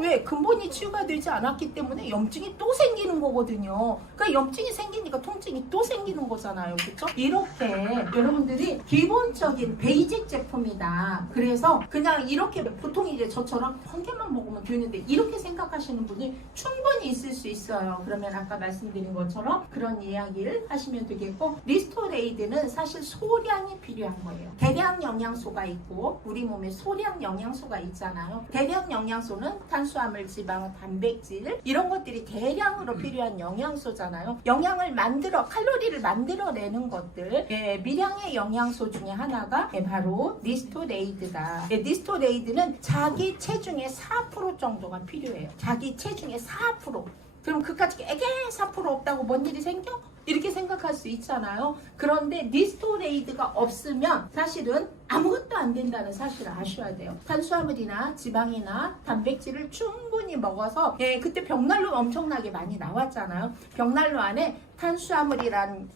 왜 근본이 치유가 되지 않았기 때문에 염증이 또 생기는 거거든요. 그러니까 염증이 생기니까 통증이 또 생기는 거잖아요. 그렇죠? 이렇게 여러분들이 기본적인 베이직 제품이다. 그래서 그냥 이렇게 보통 이제 저처럼 한 개만 먹으면 되는데 이렇게 생각하시는 분이 충분히 있을 수 있어요. 그러면 아까 말씀드린 것처럼 그런 이야기를 하시면 되겠고, 리스토레이드는 사실 소량이 필요한 거예요. 대량 영양소가 있고 우리 몸에 소량 영양소가 있잖아요. 대량 영양소는 탄수화물, 지방, 단백질 이런 것들이 대량으로 필요한 영양소잖아요. 칼로리를 만들어내는 것들, 미량의 영양소 중에 하나가 바로 리스토레이드다. 리스토레이드는 자기 체중의 4% 정도가 필요해요. 자기 체중의 4%. 그럼 그까짓 4% 없다고 뭔 일이 생겨? 이렇게 생각할 수 있잖아요. 그런데 리스토레이드가 없으면 사실은 아무것도 안 된다는 사실을 아셔야 돼요. 탄수화물이나 지방이나 단백질을 충분히 먹어서 그때 벽난로 엄청나게 많이 나왔잖아요. 벽난로 안에 탄수화물이라는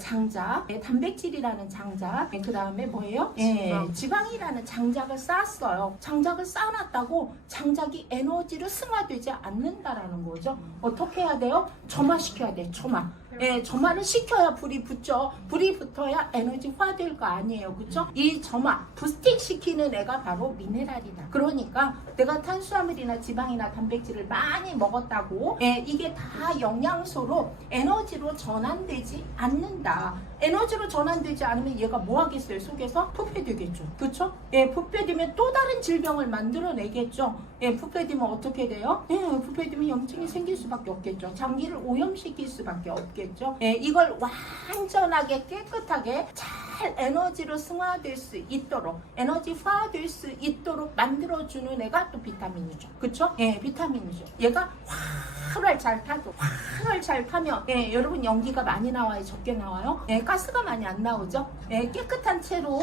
장작, 단백질이라는 장작, 그 다음에 뭐예요? 지방이라는 장작을 쌓았어요. 장작을 쌓아놨다고 장작이 에너지로 승화되지 않는다라는 거죠. 어떻게 해야 돼요? 점화시켜야 돼요. 점화를 시켜야 불이 붙죠. 불이 붙어야 에너지화될 거 아니에요. 그쵸? 이 점화, 부스팅 시키는 애가 바로 미네랄이다. 그러니까 내가 탄수화물이나 지방이나 단백질을 많이 먹었다고 이게 다 영양소로 에너지로 전환되지 않는다. 에너지로 전환되지 않으면 얘가 뭐 하겠어요? 속에서 부패되겠죠. 그쵸? 부패되면 또 다른 질병을 만들어내겠죠. 부패되면 어떻게 돼요? 부패되면 염증이 생길 수밖에 없겠죠. 장기를 오염시킬 수밖에 없겠죠. 이걸 완전하게 깨끗하게 잘 에너지로 승화될 수 있도록, 에너지화될 수 있도록 만들어주는 애가 또 비타민이죠. 그쵸? 비타민이죠. 얘가 활을 잘 타면 여러분 연기가 많이 나와요? 적게 나와요? 가스가 많이 안 나오죠? 깨끗한 채로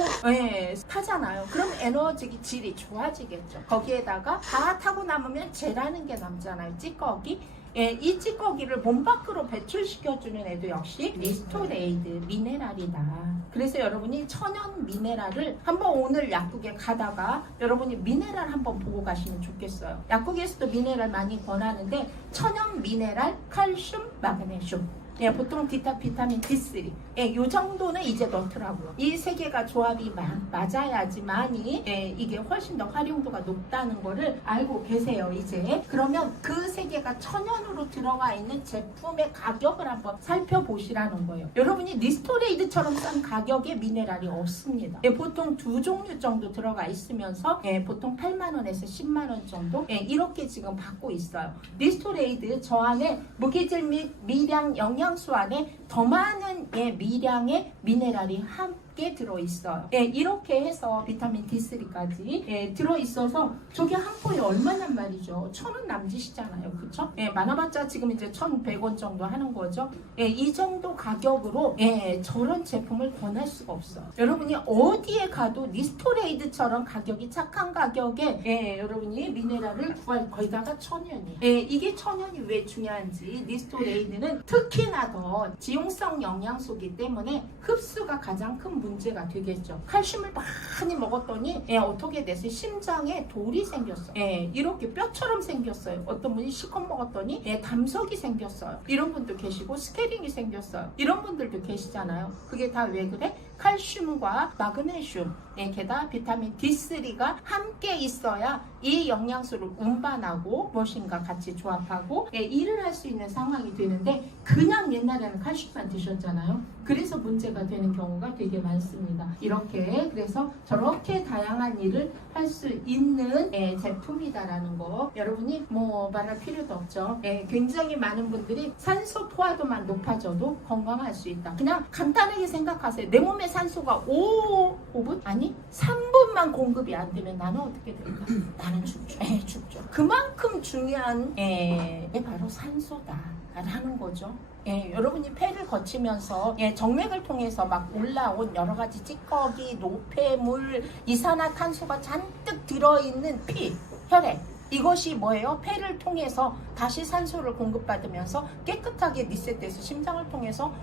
타잖아요. 그럼 에너지 질이 좋아지겠죠. 거기에다가 다 타고 남으면 재라는 게 남잖아요. 찌꺼기. 이 찌꺼기를 몸 밖으로 배출시켜주는 애도 역시 리스토레이드 미네랄이다. 그래서 여러분이 천연 미네랄을 한번 오늘 약국에 가다가 여러분이 미네랄 한번 보고 가시면 좋겠어요. 약국에서도 미네랄 많이 권하는데 천연 미네랄, 칼슘, 마그네슘, 보통 비타민 D3 요 정도는 이제 넣더라고요. 이 세 개가 조합이 맞아야지만이 이게 훨씬 더 활용도가 높다는 거를 알고 계세요. 이제 그러면 그 세 개가 천연으로 들어가 있는 제품의 가격을 한번 살펴보시라는 거예요. 여러분이 리스토레이드처럼 싼 가격에 미네랄이 없습니다. 보통 2종류 정도 들어가 있으면서 보통 8만원에서 10만원 정도 이렇게 지금 받고 있어요. 리스토레이드 저 안에 무기질 및 미량 영양소 안에 더 많은 미량의 미네랄이 함께 들어있어요. 이렇게 해서 비타민 D3까지 들어있어서 저게 한 포에 얼마냔 말이죠. 1,000원 남짓이잖아요. 그쵸? 많아봤자 지금 이제 1,100원 정도 하는 거죠. 이 정도 가격으로 저런 제품을 권할 수가 없어요. 여러분이 어디에 가도 리스토레이드처럼 가격이 착한 가격에 여러분이 미네랄을 구할 거기다가 천연이에요. 이게 천연이 왜 중요한지, 리스토레이드는 특히나 더 지용성 영양소이기 때문에 흡수가 가장 큰 문제가 되겠죠. 칼슘을 많이 먹었더니 어떻게 됐어요? 심장에 돌이 생겼어요. 이렇게 뼈처럼 생겼어요. 어떤 분이 실컷 먹었더니 담석이 생겼어요. 이런 분도 계시고 스케링이 생겼어요. 이런 분들도 계시잖아요. 그게 다 왜 그래? 칼슘과 마그네슘, 게다가 비타민 D3가 함께 있어야 이 영양소를 운반하고 무엇인가 같이 조합하고 일을 할 수 있는 상황이 되는데, 그냥 옛날에는 칼슘만 드셨잖아요. 그래서 문제가 되는 경우가 되게 많습니다. 이렇게 그래서 저렇게 다양한 일을 할 수 있는 제품이다라는 거 여러분이 뭐 말할 필요도 없죠. 굉장히 많은 분들이 산소 포화도만 높아져도 건강할 수 있다. 그냥 간단하게 생각하세요. 내 몸에 몸의 산소가 5분? 아니 3분만 공급이 안 되면 나는 어떻게 될까? 나는 죽죠. 죽죠. 그만큼 중요한 바로 산소다 라는 거죠. 여러분이 폐를 거치면서 정맥을 통해서 막 올라온 여러 가지 찌꺼기, 노폐물, 이산화탄소가 잔뜩 들어있는 피, 혈액, 이것이 뭐예요? 폐를 통해서 다시 산소를 공급받으면서 깨끗하게 리셋돼서 심장을 통해서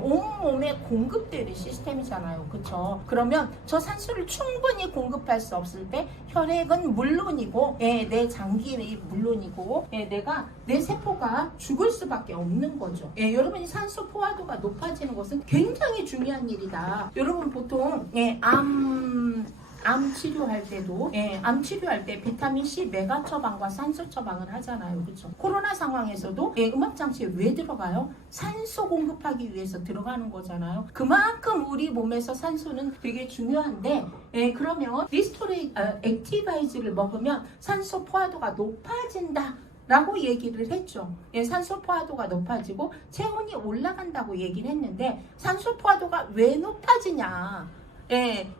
온몸에 공급되는 시스템이잖아요. 그쵸? 그러면 저 산소를 충분히 공급할 수 없을 때 혈액은 물론이고 내 장기 물론이고 내 세포가 죽을 수밖에 없는 거죠. 여러분이 산소 포화도가 높아지는 것은 굉장히 중요한 일이다. 여러분 보통 암 치료할 때도 암 치료할 때 비타민C 메가 처방과 산소 처방을 하잖아요. 그렇죠? 코로나 상황에서도 음압 장치에 왜 들어가요? 산소 공급하기 위해서 들어가는 거잖아요. 그만큼 우리 몸에서 산소는 되게 중요한데 그러면 리스토레 액티바이즈를 먹으면 산소 포화도가 높아진다 라고 얘기를 했죠. 산소 포화도가 높아지고 체온이 올라간다고 얘기를 했는데 산소 포화도가 왜 높아지냐?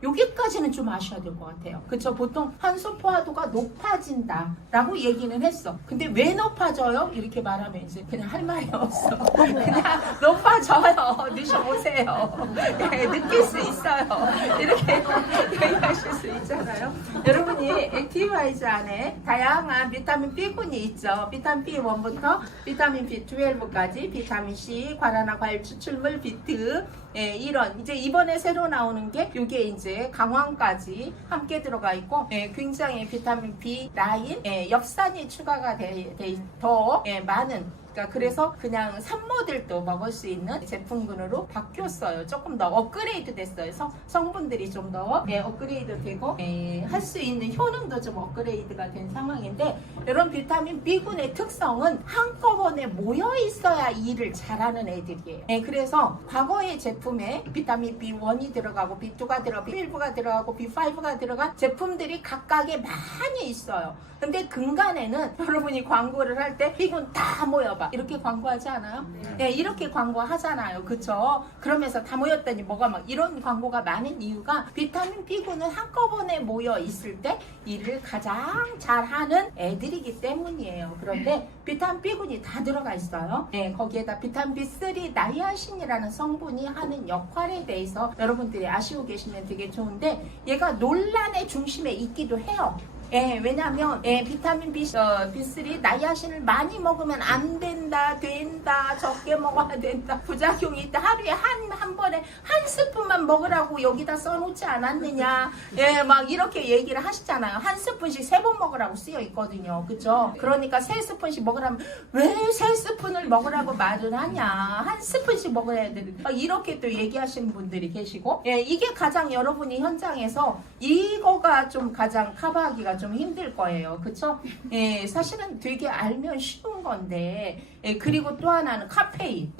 여기까지는 좀 아셔야 될 것 같아요. 그쵸? 보통 산소 포화도가 높아진다 라고 얘기는 했어. 근데 왜 높아져요? 이렇게 말하면 이제 그냥 할 말이 없어. 그냥 높아져요. 드셔보세요. 느낄 수 있어요. 이렇게 얘기하실 수 있잖아요. 여러분이 액티바이즈 안에 다양한 비타민 B군이 있죠. 비타민 B1부터 비타민 B12까지 비타민 C, 과란화 과일 추출물, 비트 이런 이제 이번에 새로 나오는 게 이게 이제 강황까지 함께 들어가 있고 굉장히 비타민 B9 엽산이 추가가 더 많은 그래서 그냥 산모들도 먹을 수 있는 제품군으로 바뀌었어요. 조금 더 업그레이드 됐어요. 성분들이 좀 더 업그레이드 되고 할 수 있는 효능도 좀 업그레이드가 된 상황인데 이런 비타민 B군의 특성은 한꺼번에 모여 있어야 일을 잘하는 애들이에요. 그래서 과거의 제품에 비타민 B1이 들어가고 B2가 들어가고 B12가 들어가고 B5가 들어간 제품들이 각각에 많이 있어요. 근데 근간에는 여러분이 광고를 할 때 B군 다 모여봐 이렇게 광고하지 않아요? 이렇게 광고하잖아요. 그쵸? 그러면서 다 모였더니 뭐가 막 이런 광고가 많은 이유가 비타민 B군은 한꺼번에 모여 있을 때 일을 가장 잘하는 애들이기 때문이에요. 그런데 비타민 B군이 다 들어가 있어요. 거기에다 비타민 B3 나이아신이라는 성분이 하는 역할에 대해서 여러분들이 아시고 계시면 되게 좋은데 얘가 논란의 중심에 있기도 해요. 왜냐하면 비타민 B3 나이아신을 많이 먹으면 안 된다, 적게 먹어야 된다, 부작용이 있다. 하루에 한 번에 한 스푼만 먹으라고 여기다 써놓지 않았느냐. 막 이렇게 얘기를 하시잖아요. 한 스푼씩 3번 먹으라고 쓰여 있거든요. 그죠? 그러니까 3스푼씩 먹으라면 왜 3스푼을 먹으라고 말을 하냐. 한 스푼씩 먹어야 되는데 이렇게 또 얘기하시는 분들이 계시고 이게 가장 여러분이 현장에서 이거가 좀 가장 커버하기가 좀 힘들 거예요. 그쵸? 사실은 되게 알면 쉬운 건데 그리고 또 하나는 카페인.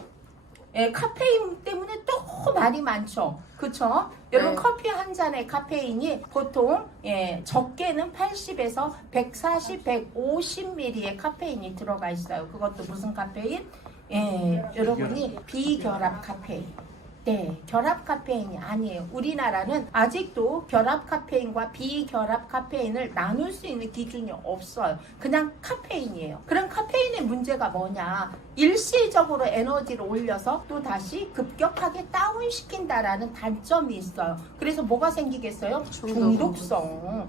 카페인 때문에 또 말이 많죠. 그쵸? 여러분 커피 한 잔의 카페인이 보통 적게는 80에서 140, 150ml의 카페인이 들어가 있어요. 그것도 무슨 카페인? 여러분이 비결합 카페인. 결합 카페인이 아니에요. 우리나라는 아직도 결합 카페인과 비결합 카페인을 나눌 수 있는 기준이 없어요. 그냥 카페인이에요. 그럼 카페인의 문제가 뭐냐? 일시적으로 에너지를 올려서 또 다시 급격하게 다운시킨다라는 단점이 있어요. 그래서 뭐가 생기겠어요? 중독성.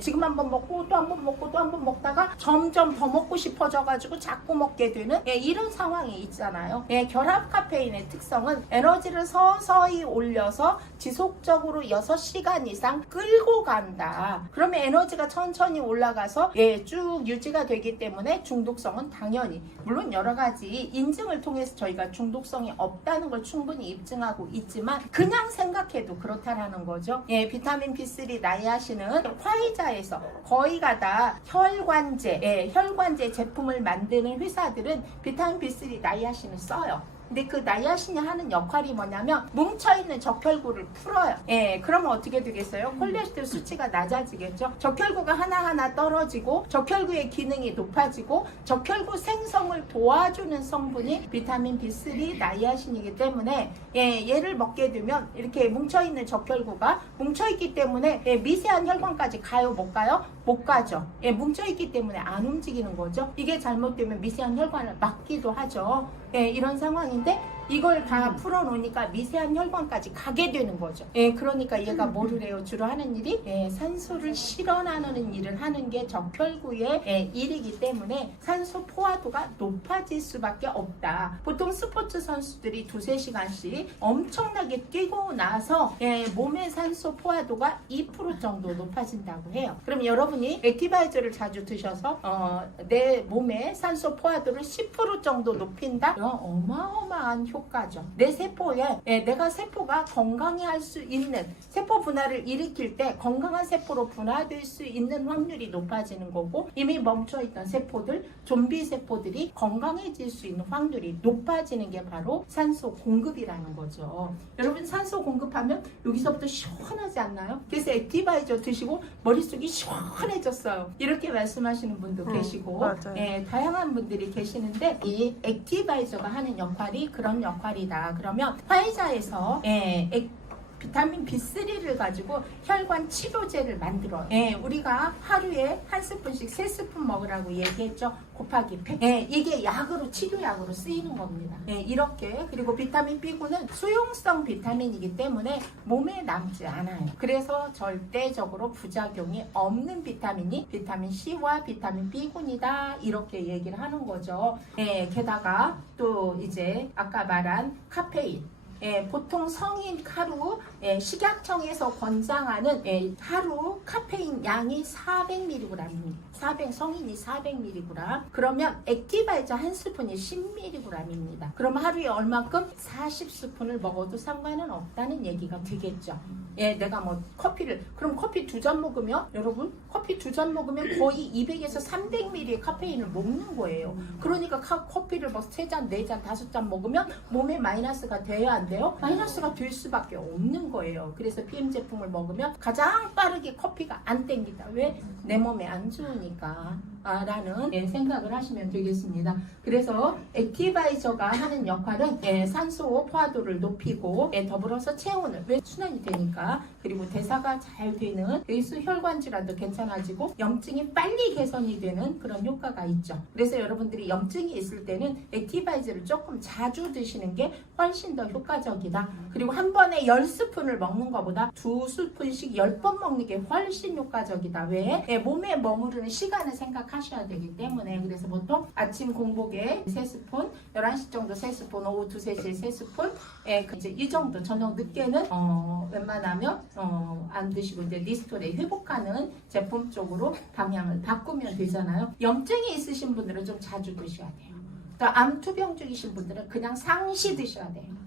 지금 한번 먹고 또 한번 먹고 또 한번 먹다가 점점 더 먹고 싶어져가지고 자꾸 먹게 되는 이런 상황이 있잖아요. 결합 카페인의 특성은 에너지를 서서히 올려서 지속적으로 6시간 이상 끌고 간다. 그러면 에너지가 천천히 올라가서 쭉 유지가 되기 때문에 중독성은 당연히 물론 여러 가지 인증을 통해서 저희가 중독성이 없다는 걸 충분히 입증하고 있지만 그냥 생각해도 그렇다라는 거죠. 비타민 B3 나이아신은 화이자에서 거의가 다 혈관제 제품을 만드는 회사들은 비타민 B3 나이아신을 써요. 근데 그 나이아신이 하는 역할이 뭐냐면 뭉쳐있는 적혈구를 풀어요. 예, 그러면 어떻게 되겠어요? 콜레스테롤 수치가 낮아지겠죠. 적혈구가 하나하나 떨어지고 적혈구의 기능이 높아지고 적혈구 생성을 도와주는 성분이 비타민 B3 나이아신이기 때문에 얘를 먹게 되면 이렇게 뭉쳐있는 적혈구가 뭉쳐있기 때문에 미세한 혈관까지 가요? 못 가요? 못 가죠. 뭉쳐있기 때문에 안 움직이는 거죠. 이게 잘못되면 미세한 혈관을 막기도 하죠. 이런 상황인데 이걸 다 풀어놓으니까 미세한 혈관까지 가게 되는 거죠. 그러니까 얘가 뭐를 해요? 주로 하는 일이 산소를 실어 나누는 일을 하는 게 적혈구의 일이기 때문에 산소 포화도가 높아질 수밖에 없다. 보통 스포츠 선수들이 2-3시간씩 엄청나게 뛰고 나서 몸의 산소 포화도가 2% 정도 높아진다고 해요. 그럼 여러분이 액티바이저를 자주 드셔서 내 몸의 산소 포화도를 10% 정도 높인다? 어마어마한 효과죠. 내 세포에 내가 세포가 건강해 할 수 있는 세포 분화를 일으킬 때 건강한 세포로 분화될 수 있는 확률이 높아지는 거고 이미 멈춰있던 세포들, 좀비 세포들이 건강해질 수 있는 확률이 높아지는 게 바로 산소 공급이라는 거죠. 여러분 산소 공급하면 여기서부터 시원하지 않나요? 그래서 액티바이저 드시고 머릿속이 시원해졌어요. 이렇게 말씀하시는 분도 계시고 다양한 분들이 계시는데 이 액티바이저가 하는 역할이 그런 역할이다. 그러면 화이자에서 비타민 B3를 가지고 혈관 치료제를 만들어요. 우리가 하루에 1스푼씩 3스푼 먹으라고 얘기했죠. 곱하기 100. 이게 약으로 치료약으로 쓰이는 겁니다. 이렇게 그리고 비타민 B군은 수용성 비타민이기 때문에 몸에 남지 않아요. 그래서 절대적으로 부작용이 없는 비타민이 비타민 C와 비타민 B군이다. 이렇게 얘기를 하는 거죠. 게다가 또 이제 아까 말한 카페인. 보통 성인 하루 식약청에서 권장하는 하루 카페인 양이 400mg입니다. 성인이 400mg. 그러면 액티바이저 한 스푼이 10mg입니다. 그럼 하루에 얼마큼? 40스푼을 먹어도 상관은 없다는 얘기가 되겠죠. 내가 뭐 그럼 커피 2잔 먹으면 여러분 커피 2잔 먹으면 거의 200에서 300ml의 카페인을 먹는 거예요. 그러니까 커피를 뭐 3잔, 4잔, 5잔 먹으면 몸에 마이너스가 돼야 안 돼요? 마이너스가 될 수밖에 없는 거예요. 그래서 PM 제품을 먹으면 가장 빠르게 커피가 안 땡긴다. 왜? 내 몸에 안 좋으니까 라는 생각을 하시면 되겠습니다. 그래서 액티바이저가 하는 역할은 산소 포화도를 높이고 더불어서 체온을 왜 순환이 되니까 그리고 대사가 잘 되는 일수 혈관 질환도 괜찮아지고 염증이 빨리 개선이 되는 그런 효과가 있죠. 그래서 여러분들이 염증이 있을 때는 액티바이저를 조금 자주 드시는 게 훨씬 더 효과적이다. 그리고 한 번에 10스푼을 먹는 것보다 2스푼씩 10번 먹는 게 훨씬 효과적이다. 왜? 몸에 머무르는 시간을 생각하셔야 되기 때문에 그래서 보통 아침 공복에 3스푼, 11시 정도 3스푼, 오후 2-3시에 3스푼 이제 이 정도 저녁 늦게는 웬만하면 안 드시고 이제 니스톨에 회복하는 제품 쪽으로 방향을 바꾸면 되잖아요. 염증이 있으신 분들은 좀 자주 드셔야 돼요. 암 투병 중이신 분들은 그냥 상시 드셔야 돼요.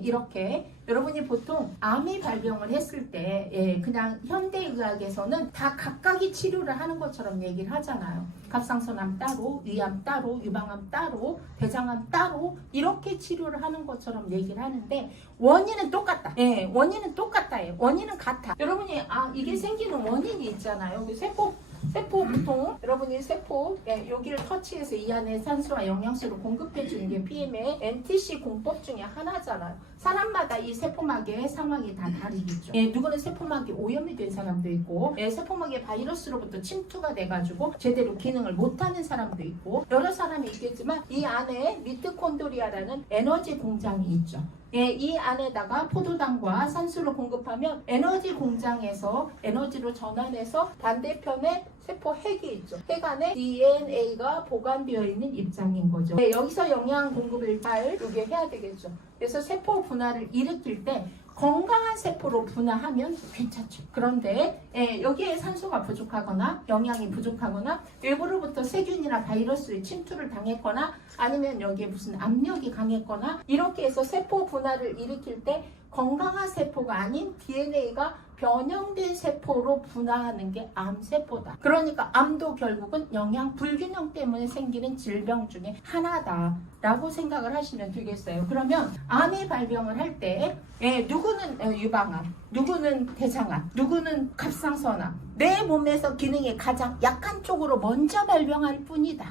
이렇게 여러분이 보통 암이 발병을 했을 때 그냥 현대의학에서는 다 각각이 치료를 하는 것처럼 얘기를 하잖아요. 갑상선암 따로, 위암 따로, 유방암 따로, 대장암 따로 이렇게 치료를 하는 것처럼 얘기를 하는데 원인은 똑같다. 원인은 똑같아요. 원인은 같아. 여러분이 이게 생기는 원인이 있잖아요. 세포 보통 여러분이 세포 여기를 터치해서 이 안에 산소와 영양소를 공급해주는 게 PM의 NTC 공법 중에 하나잖아요. 사람마다 이 세포막의 상황이 다 다르겠죠. 누구는 세포막이 오염이 된 사람도 있고 세포막의 바이러스로부터 침투가 돼가지고 제대로 기능을 못하는 사람도 있고 여러 사람이 있겠지만 이 안에 미토콘드리아라는 에너지 공장이 있죠. 이 안에다가 포도당과 산소를 공급하면 에너지 공장에서 에너지로 전환해서 반대편에 세포 핵이 있죠. 핵 안에 DNA가 보관되어 있는 입장인 거죠. 여기서 영양 공급을 잘 이게 해야 되겠죠. 그래서 세포 분화를 일으킬 때 건강한 세포로 분화하면 괜찮죠. 그런데 여기에 산소가 부족하거나 영양이 부족하거나 외부로부터 세균이나 바이러스의 침투를 당했거나 아니면 여기에 무슨 압력이 강했거나 이렇게 해서 세포 분화를 일으킬 때 건강한 세포가 아닌 DNA가 변형된 세포로 분화하는 게 암세포다. 그러니까 암도 결국은 영양 불균형 때문에 생기는 질병 중에 하나다 라고 생각을 하시면 되겠어요. 그러면 암의 발병을 할 때 누구는 유방암, 누구는 대장암, 누구는 갑상선암, 내 몸에서 기능이 가장 약한 쪽으로 먼저 발병할 뿐이다.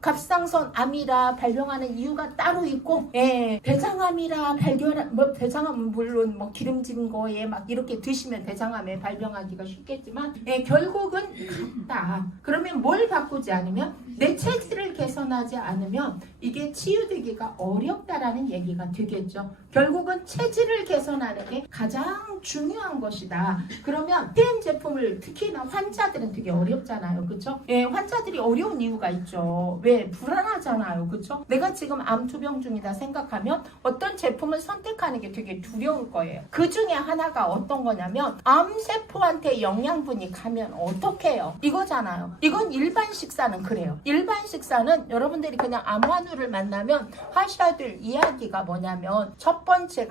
갑상선암이라 발병하는 이유가 따로 있고, 대장암이라 대장암은 물론 기름진 거에 막 이렇게 드시면 대장암에 발병하기가 쉽겠지만, 결국은 같다. 그러면 뭘 바꾸지 않으면, 내 체질을 개선하지 않으면 이게 치유되기가 어렵다라는 얘기가 되겠죠. 결국은 체질을 개선하는 게 가장 중요한 것이다. 그러면 PM 제품을 특히나 환자들은 되게 어렵잖아요. 그렇죠? 환자들이 어려운 이유가 있죠. 왜? 불안하잖아요. 그렇죠? 내가 지금 암 투병 중이다 생각하면 어떤 제품을 선택하는 게 되게 두려울 거예요. 그 중에 하나가 어떤 거냐면 암세포한테 영양분이 가면 어떡해요? 이거잖아요. 이건 일반 식사는 그래요. 일반 식사는 여러분들이 그냥 암환우를 만나면 하셔야 될 이야기가 뭐냐면 첫 번째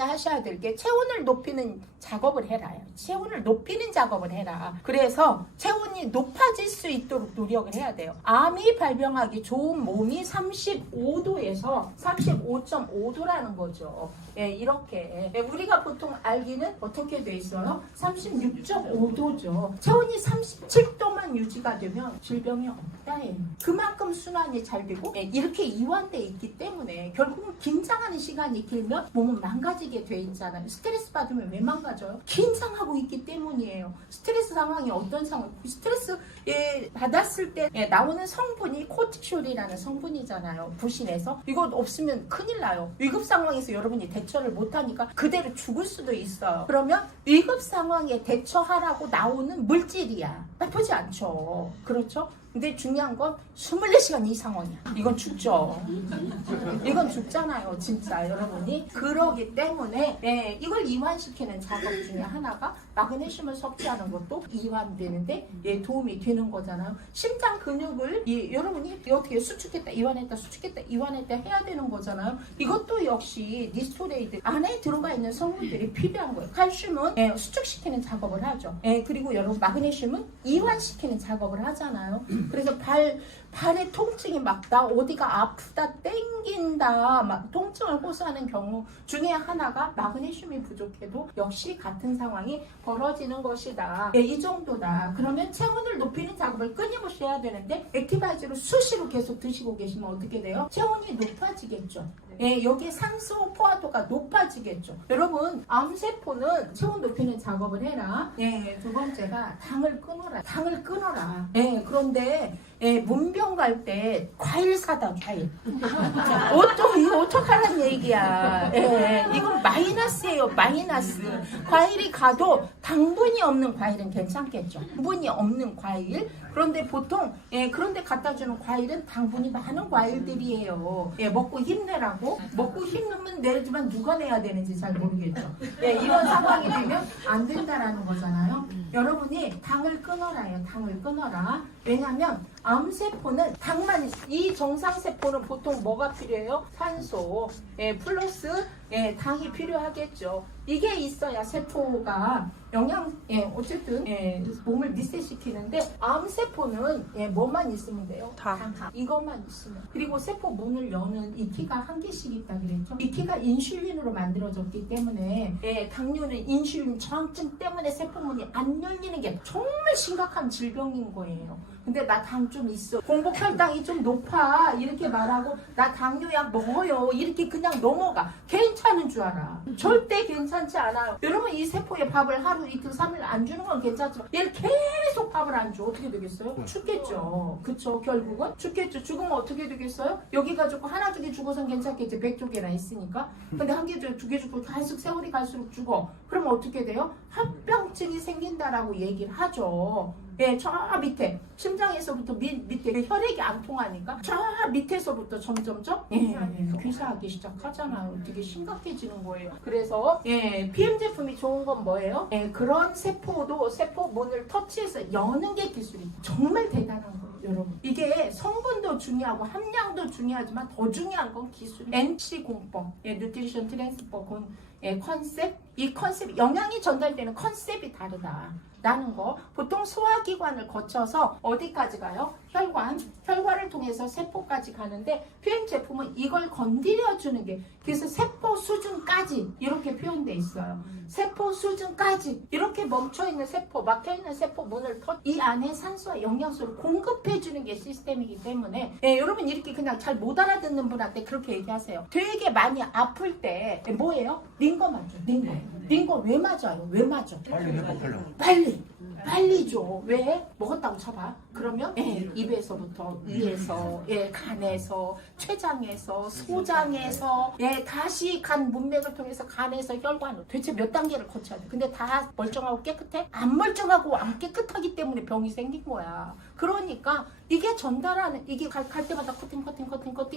하셔야 될 게 체온을 높이는 작업을 해라. 체온을 높이는 작업을 해라. 그래서 체온이 높아질 수 있도록 노력을 해야 돼요. 암이 발병하기 좋은 몸이 35도에서 35.5도라는 거죠. 이렇게 우리가 보통 알기는 어떻게 돼 있어요? 36.5도죠. 체온이 37도만 유지가 되면 질병이 없다예요. 그만큼 순환이 잘 되고 이렇게 이완돼 있기 때문에 결국은 긴장하는 시간이 길면 몸은 망가지게 돼 있잖아요. 스트레스 받으면 왜 망가져요? 긴장하고 있기 때문이에요. 스트레스 상황이 어떤 상황? 스트레스 받았을 때 나오는 성분이 코르티솔이라는 성분이잖아요. 부신에서 이거 없으면 큰일 나요. 위급 상황에서 여러분이 대처를 못하니까 그대로 죽을 수도 있어요. 그러면 위급 상황에 대처하라고 나오는 물질이야. 나쁘지 않죠. 그렇죠? 근데 중요한 건 24시간 이 상황이야. 이건 죽죠. 이건 죽잖아요. 진짜 여러분이. 그러기 때문에 이걸 이완시키는 작업 중에 하나가 마그네슘을 섭취하는 것도 이완되는데 도움이 되는 거잖아요. 심장 근육을 여러분이 어떻게 수축했다 이완했다 해야 되는 거잖아요. 이것도 역시 니스토레이드 안에 들어가 있는 성분들이 필요한 거예요. 칼슘은 수축시키는 작업을 하죠. 그리고 여러분 마그네슘은 이완시키는 작업을 하잖아요. 그래서 발의 통증이 막 나 어디가 아프다 땡긴다 막 통증을 호소하는 경우 중에 하나가 마그네슘이 부족해도 역시 같은 상황이 벌어지는 것이다. 이 정도다. 그러면 체온을 높이는 작업을 끊임없이 해야 되는데 액티바이저를 수시로 계속 드시고 계시면 어떻게 돼요? 체온이 높아지겠죠. 여기에 산소 포화도가 높아지겠죠. 여러분 암세포는 체온 높이는 작업을 해라. 두 번째가 당을 끊어라. 그런데 문병 갈 때 과일 사다. 과일. 이거 어떡하란 얘기야. 이건 마이너스예요. 마이너스. 과일이 가도 당분이 없는 과일은 괜찮겠죠. 당분이 없는 과일. 그런데 보통 그런데 갖다 주는 과일은 당분이 많은 과일들이에요. 먹고 힘내라고. 먹고 힘내면 내지만 누가 내야 되는지 잘 모르겠죠. 이런 상황이 되면 안 된다라는 거잖아요. 여러분이 당을 끊어라요. 당을 끊어라. 왜냐하면 암세포는 당만 이 정상세포는 보통 뭐가 필요해요? 산소 플러스 당이 필요하겠죠. 이게 있어야 세포가 어쨌든 몸을 리셋시키는데 암세포는 뭐만 있으면 돼요? 당. 이것만 있으면. 그리고 세포 문을 여는 이 키가 한 개씩 있다 그랬죠. 이 키가 인슐린으로 만들어졌기 때문에 당뇨는 인슐린 저항증 때문에 세포문이 안 열리는 게 정말 심각한 질병인 거예요. 근데 나 당 좀 있어. 공복혈당이 좀 높아. 이렇게 말하고 나 당뇨약 먹어요. 이렇게 그냥 넘어가. 괜찮은 줄 알아. 절대 괜찮지 않아요. 여러분 이 세포에 밥을 하루 이틀 3일 안 주는 건 괜찮지만 얘를 계속 밥을 안 줘. 어떻게 되겠어요? 죽겠죠. 그쵸? 결국은 죽겠죠. 죽으면 어떻게 되겠어요? 여기 가지고 하나 두 개 죽어선 괜찮겠지. 100조개나 있으니까. 근데 한 개, 두 개 죽고 계속 세월이 갈수록 죽어. 그러면 어떻게 돼요? 합병증이 생긴다라고 얘기를 하죠. 저 밑에 심장에서부터 밑에 혈액이 안 통하니까 저 밑에서부터 점점점 귀사하기 시작하잖아요. 되게 심각해지는 거예요. 그래서 PM 제품이 좋은 건 뭐예요? 그런 세포도 세포 문을 터치해서 여는 게 기술이 정말 대단한 거예요. 여러분 이게 성분도 중요하고 함량도 중요하지만 더 중요한 건 기술. NC 공법, 뉴트리션 트랜스퍼 컨셉 이 컨셉, 영양이 전달되는 컨셉이 다르다. 라는 거. 보통 소화기관을 거쳐서 어디까지 가요? 혈관. 혈관을 통해서 세포까지 가는데 표현 제품은 이걸 건드려주는 게, 그래서 세포 수준까지 이렇게 표현돼 있어요. 세포 수준까지 이렇게 멈춰있는 세포, 막혀있는 세포 문을 이 안에 산소와 영양소를 공급해주는 게 시스템이기 때문에 여러분 이렇게 그냥 잘 못 알아듣는 분한테 그렇게 얘기하세요. 되게 많이 아플 때 뭐예요? 링거 맞죠? 링거. 링거 왜 맞아요? 왜 맞아? 빨리 줘. 왜? 먹었다고 쳐봐. 그러면 입에서부터 위에서, 간에서, 췌장에서, 소장에서, 다시 간 문맥을 통해서 간에서 혈관으로 도대체 몇 단계를 거쳐야 돼. 근데 다 멀쩡하고 깨끗해? 안 멀쩡하고 안 깨끗하기 때문에 병이 생긴 거야. 그러니까 이게 전달하는, 이게 갈 때마다 커팅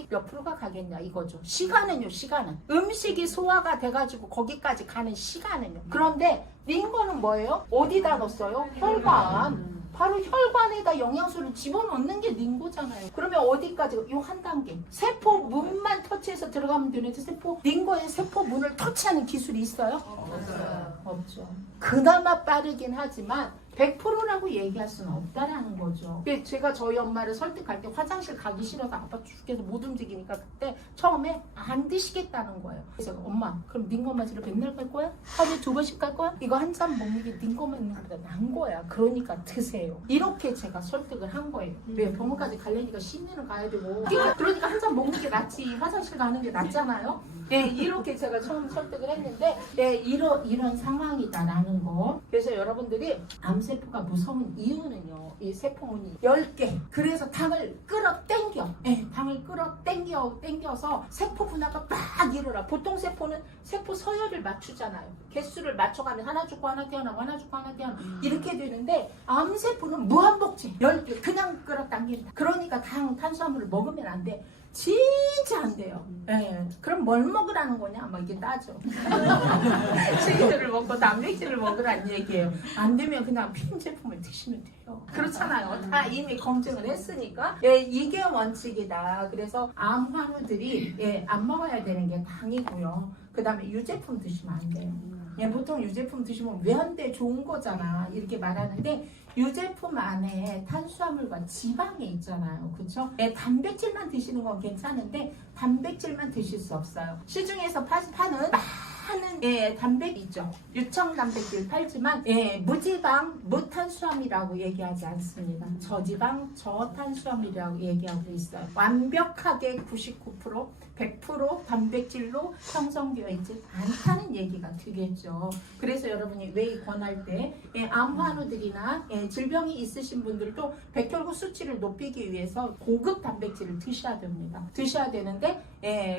몇 프로가 가겠냐 이거죠. 시간은요, 시간은. 음식이 소화가 돼가지고 거기까지 가는 시간은요. 그런데 링거는 뭐예요? 어디다 넣었어요? 혈관. 바로 혈관에다 영양소를 집어넣는 게 링거잖아요. 그러면 어디까지? 요 한 단계. 세포 문만 터치해서 들어가면 되는데 링거의 세포 문을 터치하는 기술이 있어요? 없죠. 그나마 빠르긴 하지만 100%라고 얘기할 수는 없다라는 거죠. 제가 저희 엄마를 설득할 때 화장실 가기 싫어서 아빠 죽겠어 못 움직이니까 그때 처음에 안 드시겠다는 거예요. 그래서 엄마 그럼 링거 맞으러 맨날 갈 거야? 하루에 2번씩 갈 거야? 이거 한 잔 먹는 게 링거 맞는 것보다 난 거야. 그러니까 드세요. 이렇게 제가 설득을 한 거예요. 왜 병원까지 가려니까 심리는 가야 되고 그러니까 한 잔 먹는 게 낫지 화장실 가는 게 낫잖아요. 이렇게 제가 처음 설득을 했는데 이런 상황이다라는 거. 그래서 여러분들이 암세포가 무서운 이유는요. 이 세포문이 10개. 그래서 당을 끌어당겨. 당을 끌어당겨서 세포 분화가 막 일어나. 보통 세포는 세포 서열을 맞추잖아요. 개수를 맞춰가면 하나 죽고 하나 태어나고 하나 죽고 하나 태어나고 이렇게 되는데 암세포는 무한복제. 10개 그냥 끌어당긴다. 그러니까 탄수화물을 먹으면 안 돼. 진짜 안 돼요. 그럼 뭘 먹으라는 거냐? 막 이게 따져. 치즈를 먹고 단백질을 먹으라는 얘기예요. 안 되면 그냥 피임 제품을 드시면 돼요. 그렇잖아요. 다 이미 검증을 했으니까. 이게 원칙이다. 그래서 암 환우들이 안 먹어야 되는 게 당이고요. 그 다음에 유제품 드시면 안 돼요. 보통 유제품 드시면 왜 안 돼? 좋은 거잖아. 이렇게 말하는데 유제품 안에 탄수화물과 지방이 있잖아요. 그렇죠? 단백질만 드시는 건 괜찮은데 단백질만 드실 수 없어요. 시중에서 파는 많은 단백 있죠. 유청 단백질 팔지만 무지방, 무탄수화물이라고 얘기하지 않습니다. 저지방, 저탄수화물이라고 얘기하고 있어요. 완벽하게 99%, 100% 단백질로 형성되어 있지 않다는 얘기가 되겠죠. 그래서 여러분이 왜 권할 때 암 환우들이나 질병이 있으신 분들도 백혈구 수치를 높이기 위해서 고급 단백질을 드셔야 됩니다. 드셔야 되는데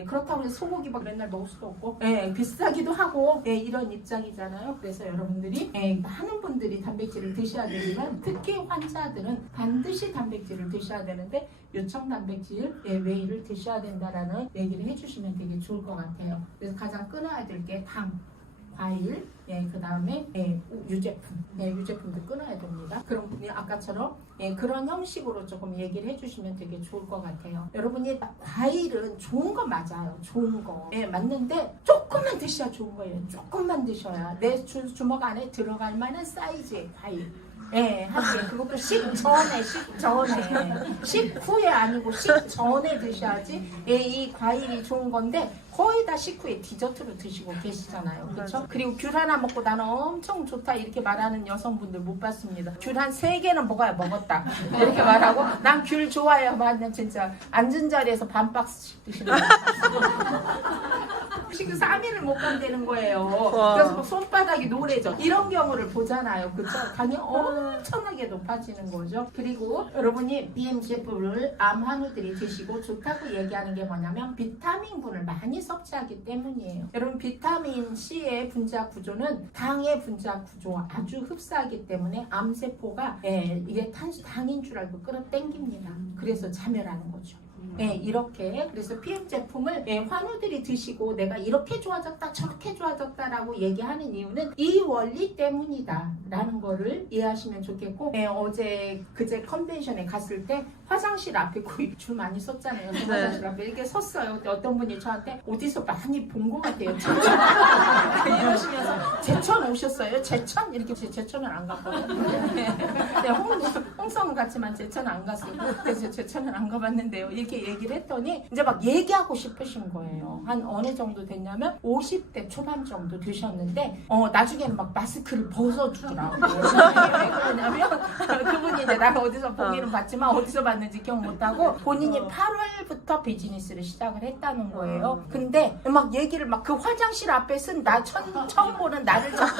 그렇다고 해서 소고기 막 맨날 먹을 수도 없고 비싸기도 하고 이런 입장이잖아요. 그래서 여러분들이 많은 분들이 단백질을 드셔야 되지만 특히 환자들은 반드시 단백질을 드셔야 되는데 요청 단백질 웨이를 드셔야 된다라는 얘기를 해주시면 되게 좋을 것 같아요. 그래서 가장 끊어야 될 게 당, 과일, 그 다음에 유제품, 유제품도 끊어야 됩니다. 그럼 아까처럼 그런 형식으로 조금 얘기를 해주시면 되게 좋을 것 같아요. 여러분이 과일은 좋은 거 맞아요. 좋은 거 맞는데 조금만 드셔야 좋은 거예요. 조금만 드셔야 내 주먹 안에 들어갈 만한 사이즈의 과일. 하긴 그것도 식전에 식후에 아니고 식전에 드셔야지 이 과일이 좋은 건데 거의 다 식후에 디저트로 드시고 계시잖아요. 그렇죠? 그리고 귤 하나 먹고 나는 엄청 좋다 이렇게 말하는 여성분들 못 봤습니다. 귤 한 3개는 먹어야 먹었다 이렇게 말하고 난 귤 좋아해요. 맞는 진짜 앉은 자리에서 반 박스씩 드시는 거예요. 지금 3일을 못 간다는 거예요. 그래서 막 손바닥이 노래져. 이런 경우를 보잖아요. 그렇죠? 당이 엄청나게 높아지는 거죠. 그리고 여러분이 BMGF를 암 환우들이 드시고 좋다고 얘기하는 게 뭐냐면 비타민분을 많이 섭취하기 때문이에요. 여러분 비타민 C의 분자 구조는 당의 분자 구조와 아주 흡사하기 때문에 암세포가 이게 당인 줄 알고 끌어당깁니다. 그래서 자멸하는 거죠. 예, 이렇게. 그래서 PM 제품을 환우들이 드시고 내가 이렇게 좋아졌다 저렇게 좋아졌다라고 얘기하는 이유는 이 원리 때문이다 라는 거를 이해하시면 좋겠고, 어제 그제 컨벤션에 갔을 때 화장실 앞에 거의 줄 많이 섰잖아요. 화장실 앞에 이렇게 섰어요. 근데 어떤 분이 저한테 어디서 많이 본 것 같아요. 이러시면서 제천 오셨어요? 제천? 이렇게. 제천은 안 갔거든요. 네, 홍성은 갔지만 제천은 안 갔어요. 그래서 제천은 안 가봤는데요. 이렇게 얘기를 했더니 이제 막 얘기하고 싶으신 거예요. 한 어느 정도 됐냐면 50대 초반 정도 되셨는데 나중에는 막 마스크를 벗어주더라고요. 왜 그러냐면 그분이 이제 나를 어디서 보기는 봤지만 어디서 봤는지 기억 못하고 본인이 8월부터 비즈니스를 시작을 했다는 거예요. 근데 막 얘기를 막 그 화장실 앞에 쓴 나 처음 보는 나를 잡고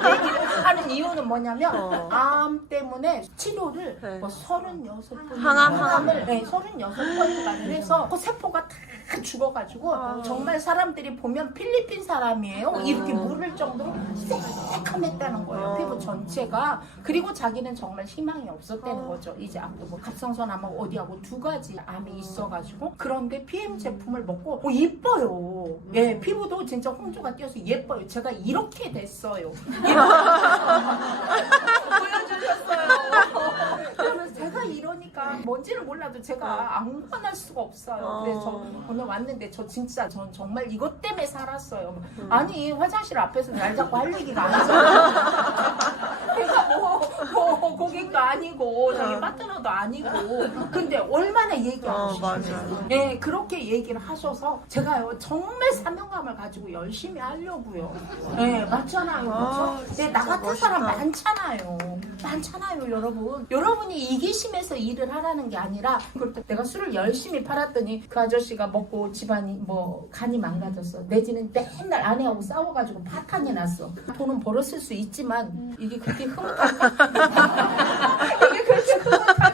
그런 얘기를 하는 이유는 뭐냐면 암 때문에 치료를 뭐 36번 항암을 36번간을 해서 그 세포가 다 죽어가지고 정말 사람들이 보면 필리핀 사람이에요. 이렇게 물을 정도로 새카맸다는 거예요. 피부 전체가. 그리고 자기는 정말 희망이 없었다는 거죠. 이제 암도 뭐 갑상선암하고 어디하고 두 가지 암이 있어가지고. 그런데 PM 제품을 먹고 이뻐요. 예, 피부도 진짜 홍조가 띄어서 예뻐요. 제가 이렇게 됐어요. 보여주셨어요. 그러면서 제가 이러니까 뭔지는 몰라도 제가 안 화날 수가 없어요. 그래서 저 오늘 왔는데 전 정말 이것 때문에 살았어요. 아니 화장실 앞에서 날 잡고 할 얘기가 아니잖아. 내가 뭐 고객도 아니고 저기 파트너도 아니고. 근데 얼마나 얘기하고 싶으세요. 예, 그렇게 얘기를 하셔서 제가요 정말 사명감을 가지고 열심히 하려고요. 예, 맞잖아요. 그렇죠? 예, 나 같은 사람 많잖아요. 여러분. 여러분이 이기심에서 일을 하라는 게 아니라, 그때 내가 술을 열심히 팔았더니 그 아저씨가 먹고 집안이 뭐 간이 망가졌어. 내지는 맨날 아내하고 싸워가지고 파탄이 났어. 돈은 벌었을 수 있지만 이게 그렇게 흐뭇하지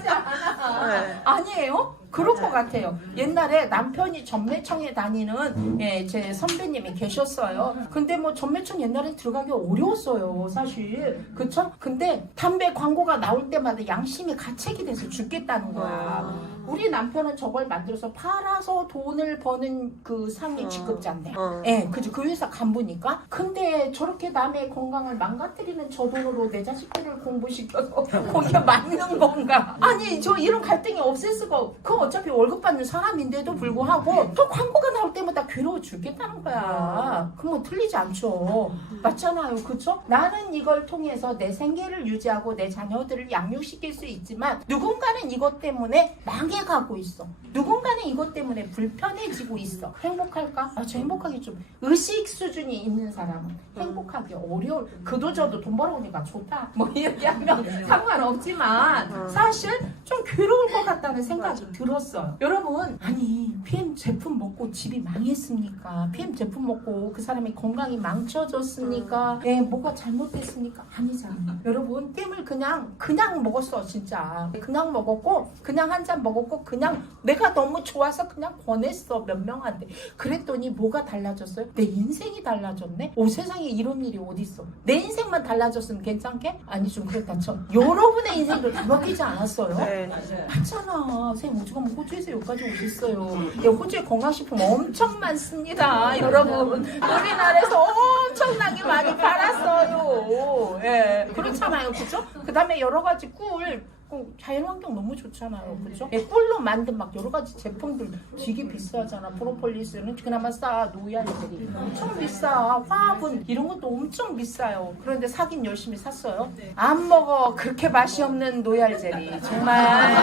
않아. 아니에요? 그럴 것 같아요. 옛날에 남편이 전매청에 다니는 제 선배님이 계셨어요. 근데 뭐 전매청 옛날에 들어가기 어려웠어요, 사실. 그쵸? 근데 담배 광고가 나올 때마다 양심이 가책이 돼서 죽겠다는 거야. 우리 남편은 저걸 만들어서 팔아서 돈을 버는 그 상위 직급자인데. 예, 그죠. 그 회사 간부니까. 근데 저렇게 남의 건강을 망가뜨리는 저 돈으로 내 자식들을 공부시켜서 거기에 맞는 건가? 아니, 저 이런 갈등이 없을 수가 없고. 어차피 월급 받는 사람인데도 불구하고 또 광고가 나올 때마다 괴로워 죽겠다는 거야. 그건 틀리지 않죠. 맞잖아요. 그쵸? 나는 이걸 통해서 내 생계를 유지하고 내 자녀들을 양육시킬 수 있지만 누군가는 이것 때문에 망해가고 있어. 누군가는 이것 때문에 불편해지고 있어. 행복할까? 저 행복하겠죠. 의식 수준이 있는 사람은 행복하기 어려울. 그도저도 돈 벌어오니까 좋다. 뭐 이렇게 하면 상관없지만 사실 좀 괴로울 것 같다는 생각이 들었어요. 여러분, 아니 PM 제품 먹고 집이 망했습니까? PM 제품 먹고 그 사람의 건강이 망쳐졌습니까? 뭐가 잘못됐습니까? 아니잖아요. 여러분, PM을 그냥 먹었어. 진짜 그냥 먹었고, 그냥 한 잔 먹었고, 그냥 내가 너무 좋아서 그냥 권했어, 몇 명한테. 그랬더니 뭐가 달라졌어요? 내 인생이 달라졌네? 세상에 이런 일이 어딨어. 내 인생만 달라졌으면 괜찮게? 아니, 좀 그렇다 쳐. 여러분의 인생도 다 바뀌지 않았어요? 맞잖아. 선생님 오죽하면 호주에서 여기까지 오셨어요. 호주에 건강식품 엄청 많습니다. 여러분, 우리나라에서 엄청나게 많이 팔았어요. 예, 그렇잖아요. 그죠? 그 다음에 여러 가지 꿀, 자연환경 너무 좋잖아요. 그죠? 꿀로 만든 막 여러 가지 제품들 되게 비싸잖아. 프로폴리스는 그나마 싸. 노약들이 엄청 비싸. 화분 이런 것도 엄청 비싸요. 그런데 사긴 열심히 샀어요. 안 먹어. 그렇게 맛이 없는 노얄젤리. 정말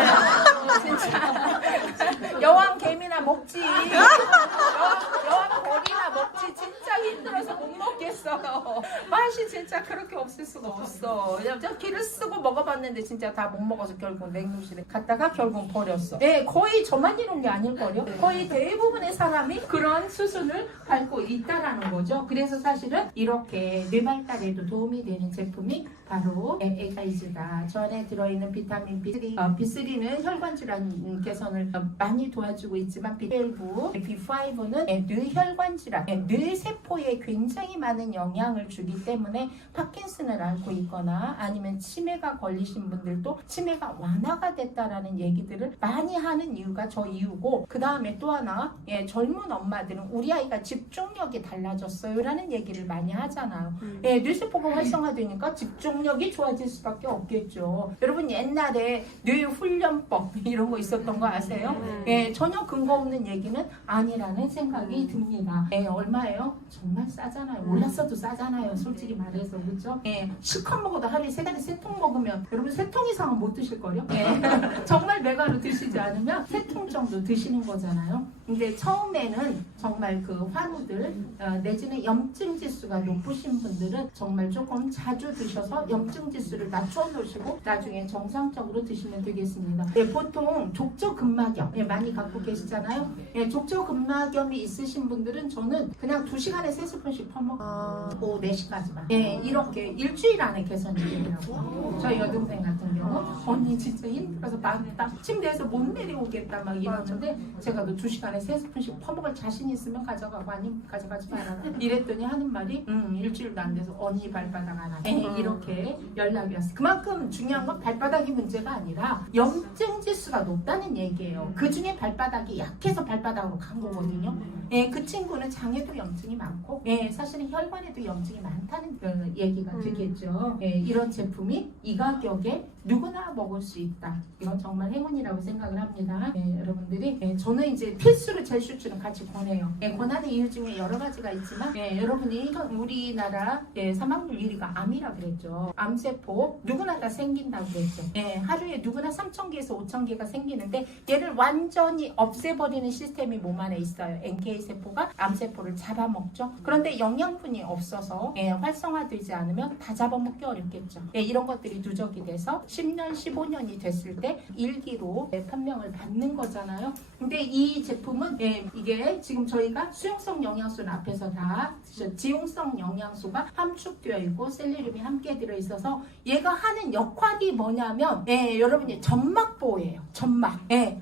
진짜 여왕 개미나 먹지. 여왕 거리나 먹지. 진짜 힘들어서 못 먹겠어요. 맛이 진짜 그렇게 없을 수가 없어. 기를 쓰고 먹어봤는데 진짜 다 못 먹어서 결국 냉동실에 갔다가 결국 버렸어. 네, 거의 저만 이런 게 아닐걸요? 거의 대부분의 사람이 그런 수순을 밟고 있다라는 거죠. 그래서 사실은 이렇게 뇌 발달에도 도움이 되는 제품이 바로 에가이즈다. 저 안에 들어있는 비타민 B3, B3는 혈관 질환 개선을 많이 도와주고 있지만 B12, B5는 뇌혈관 질환, 뇌세포에 굉장히 많은 영향을 주기 때문에 파킨슨을 앓고 있거나 아니면 치매가 걸리신 분들도 치매가 완화가 됐다라는 얘기들을 많이 하는 이유가 저 이유고, 그 다음에 또 하나, 젊은 엄마들은 우리 아이가 집중력이 달라졌어요 라는 얘기를 많이 하잖아요. 뇌세포가 활성화되니까 집중력이 좋아질 수밖에 없겠죠. 여러분 옛날에 뇌훈련법 이런 거 있었던 거 아세요? 전혀 근거 없는 얘기는 아니라는 생각이 듭니다. 얼마예요? 정말 싸잖아요. 몰랐어도 싸잖아요. 솔직히 말해서. 그렇죠? 실컷 먹어도 하루에 3달에 3통 먹으면 여러분 3통 이상은 못 드실걸요? 정말 메가로 드시지 않으면 3통 정도 드시는 거잖아요. 근데 처음에는 정말 그 환우들 내지는 염증 지수가 높으신 분들은 정말 조금 자주 드셔서 염증 지수를 낮춰 놓으시고 나중에 정상적으로 드시면 되겠습니다. 보통 족저근막염 많이 갖고 계시잖아요. 족저근막염이 있으신 분들은 저는 그냥 2시간에 3스푼씩 퍼먹고 4시까지만 이렇게 일주일 안에 개선이 되더라고요. 저희 여동생 같은 경우 언니 진짜 힘들어서 막 침대에서 못 내려오겠다 막 이러는데 제가 그 2시간에 3스푼씩 퍼먹을 자신 있으면 가져가고 아니면 가져가지 말아라 이랬더니 하는 말이 일주일도 안 돼서 언니 발바닥 하나 이렇게 연락이 왔어요. 그만큼 중요한 건 발바닥이 문제가 아니라 염증 지수가 높다는 얘기예요. 그 중에 발바닥이 약해서 발바닥으로 간 거거든요. 그 친구는 장에도 염증이 많고 사실은 혈관에도 염증이 많다는 그 얘기가 되겠죠. 이런 제품이 이 가격에 누구나 먹을 수 있다. 이건 정말 행운이라고 생각을 합니다. 여러분들이 저는 이제 필수로 젤슈츠는 같이 권해요. 권하는 이유 중에 여러 가지가 있지만 여러분이 우리나라 사망률 1위가 암이라 그랬죠. 암세포 누구나 다 생긴다고 그랬죠. 하루에 누구나 3,000개에서 5,000개가 생기는데 얘를 완전히 없애버리는 시스템이 몸 안에 있어요. NK세포가 암세포를 잡아먹죠. 그런데 영양분이 없어서 활성화되지 않으면 다 잡아먹기 어렵겠죠. 이런 것들이 누적이 돼서 10년, 15년이 됐을 때 1기로 판명을 받는 거잖아요. 근데 이 제품은 이게 지금 저희가 수용성 영양소는 앞에서 다 지용성 영양소가 함축되어 있고 셀레늄이 함께 들어있어서 얘가 하는 역할이 뭐냐면 여러분이 점막보호예요. 점막.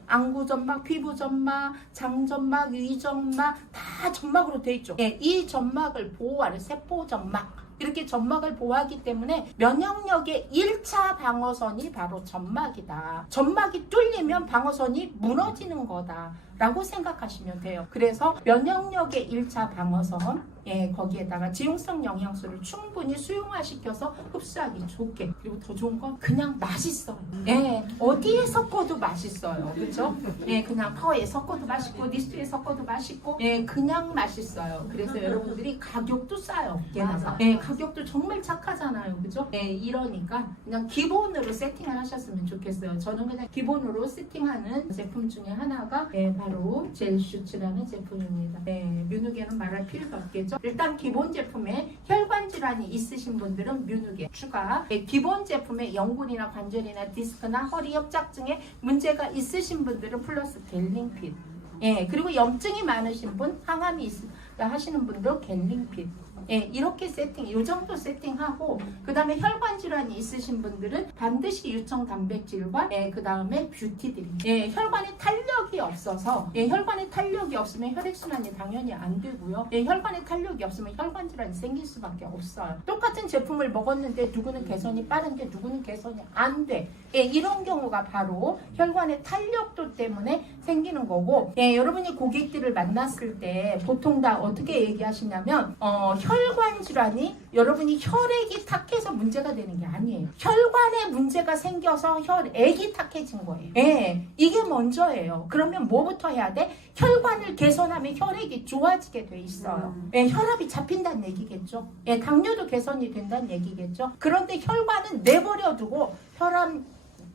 안구점막, 피부점막, 장점막, 위점막 다 점막으로 되어 있죠. 이 점막을 보호하는 세포점막. 이렇게 점막을 보호하기 때문에 면역력의 1차 방어선이 바로 점막이다. 점막이 뚫리면 방어선이 무너지는 거다 라고 생각하시면 돼요. 그래서 면역력의 1차 방어선 거기에다가 지용성 영양소를 충분히 수용화시켜서 흡수하기 좋게, 그리고 더 좋은 건 그냥 맛있어요. 어디에 섞어도 맛있어요. 그렇죠? 그냥 파워에 섞어도 맛있고 니스트에 섞어도 맛있고 그냥 맛있어요. 그래서 여러분들이 가격도 싸요. 게다가 가격도 정말 착하잖아요. 그죠? 이러니까 그냥 기본으로 세팅을 하셨으면 좋겠어요. 저는 그냥 기본으로 세팅하는 제품 중에 하나가 바로 젤슈츠라는 제품입니다. 뮤누게는 말할 필요가 없겠죠? 일단 기본 제품에 혈관 질환이 있으신 분들은 뮤누게 추가, 기본 제품에 영군이나 관절이나 디스크나 허리 협착증에 문제가 있으신 분들은 플러스 갤링핏, 그리고 염증이 많으신 분, 항암이 하시는 분도 갤링핏, 이렇게 세팅, 이 정도 세팅하고 그 다음에 혈관 질환이 있으신 분들은 반드시 유청 단백질과 그 다음에 뷰티드림. 혈관에 탄력이 없어서 혈관에 탄력이 없으면 혈액순환이 당연히 안 되고요. 혈관에 탄력이 없으면 혈관 질환이 생길 수밖에 없어요. 똑같은 제품을 먹었는데 누구는 개선이 빠른데 누구는 개선이 안 돼. 이런 경우가 바로 혈관의 탄력도 때문에 생기는 거고, 여러분이 고객들을 만났을 때 보통 다 어떻게 얘기하시냐면 혈관 질환이 여러분이 혈액이 탁해서 문제가 되는 게 아니에요. 혈관에 문제가 생겨서 혈액이 탁해진 거예요. 이게 먼저예요. 그러면 뭐부터 해야 돼? 혈관을 개선하면 혈액이 좋아지게 돼 있어요. 혈압이 잡힌다는 얘기겠죠. 당뇨도 개선이 된다는 얘기겠죠. 그런데 혈관은 내버려두고 혈압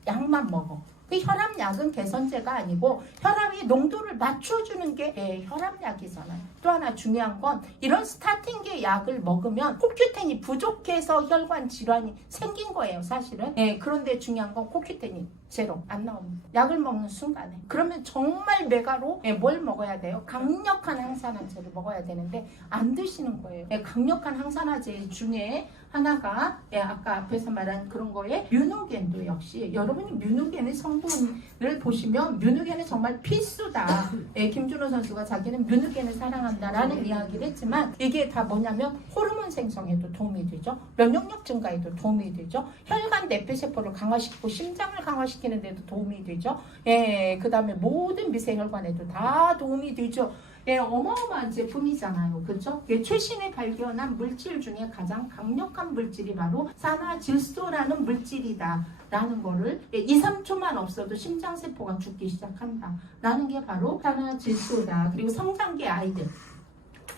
약만 먹어. 그 혈압약은 개선제가 아니고 혈압의 농도를 맞춰주는 게 혈압약이잖아요. 또 하나 중요한 건 이런 스타팅계 약을 먹으면 코큐텐이 부족해서 혈관 질환이 생긴 거예요, 사실은. 그런데 중요한 건 코큐텐이 제로 안 나옵니다. 약을 먹는 순간에. 그러면 정말 메가로 뭘 먹어야 돼요? 강력한 항산화제를 먹어야 되는데 안 드시는 거예요. 강력한 항산화제 중에 하나가 아까 앞에서 말한 그런 거에 뮤노겐도 역시 여러분이 뮤노겐의 성분을 보시면 뮤노겐은 정말 필수다. 김준호 선수가 자기는 뮤노겐을 사랑한다라는 이야기를 했지만 이게 다 뭐냐면 호르몬 생성에도 도움이 되죠. 면역력 증가에도 도움이 되죠. 혈관 내피세포를 강화시키고 심장을 강화시키는 데도 도움이 되죠. 그 다음에 모든 미세혈관에도 다 도움이 되죠. 어마어마한 제품이잖아요. 그렇죠? 최신에 발견한 물질 중에 가장 강력한 물질이 바로 산화질소라는 물질이다. 라는 거를 2, 3초만 없어도 심장세포가 죽기 시작한다. 라는 게 바로 산화질소다. 그리고 성장기 아이들.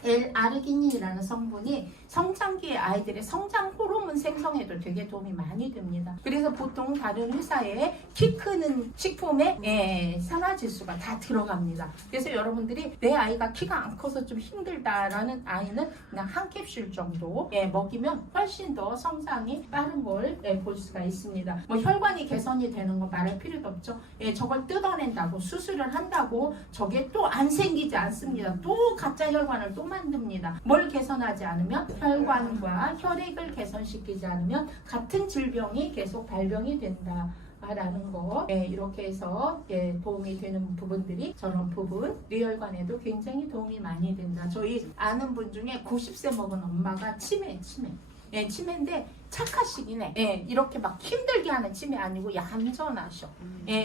L-아르기닌이라는 성분이 성장기의 아이들의 성장 호르몬 생성에도 되게 도움이 많이 됩니다. 그래서 보통 다른 회사에 키 크는 식품에 산화질소가 다 들어갑니다. 그래서 여러분들이 내 아이가 키가 안 커서 좀 힘들다라는 아이는 그냥 한 캡슐 정도 먹이면 훨씬 더 성장이 빠른 걸 볼 수가 있습니다. 뭐 혈관이 개선이 되는 거 말할 필요도 없죠. 저걸 뜯어낸다고 수술을 한다고 저게 또 안 생기지 않습니다. 또 가짜 혈관을 또 만듭니다. 뭘 개선하지 않으면 혈관과 혈액을 개선시키지 않으면 같은 질병이 계속 발병이 된다. 라는 거 이렇게 해서 도움이 되는 부분들이 저런 부분 뇌혈관에도 굉장히 도움이 많이 된다. 저희 아는 분 중에 90세 먹은 엄마가 치매인데 착하시기네. 이렇게 막 힘들게 하는 치매 아니고 얌전하셔.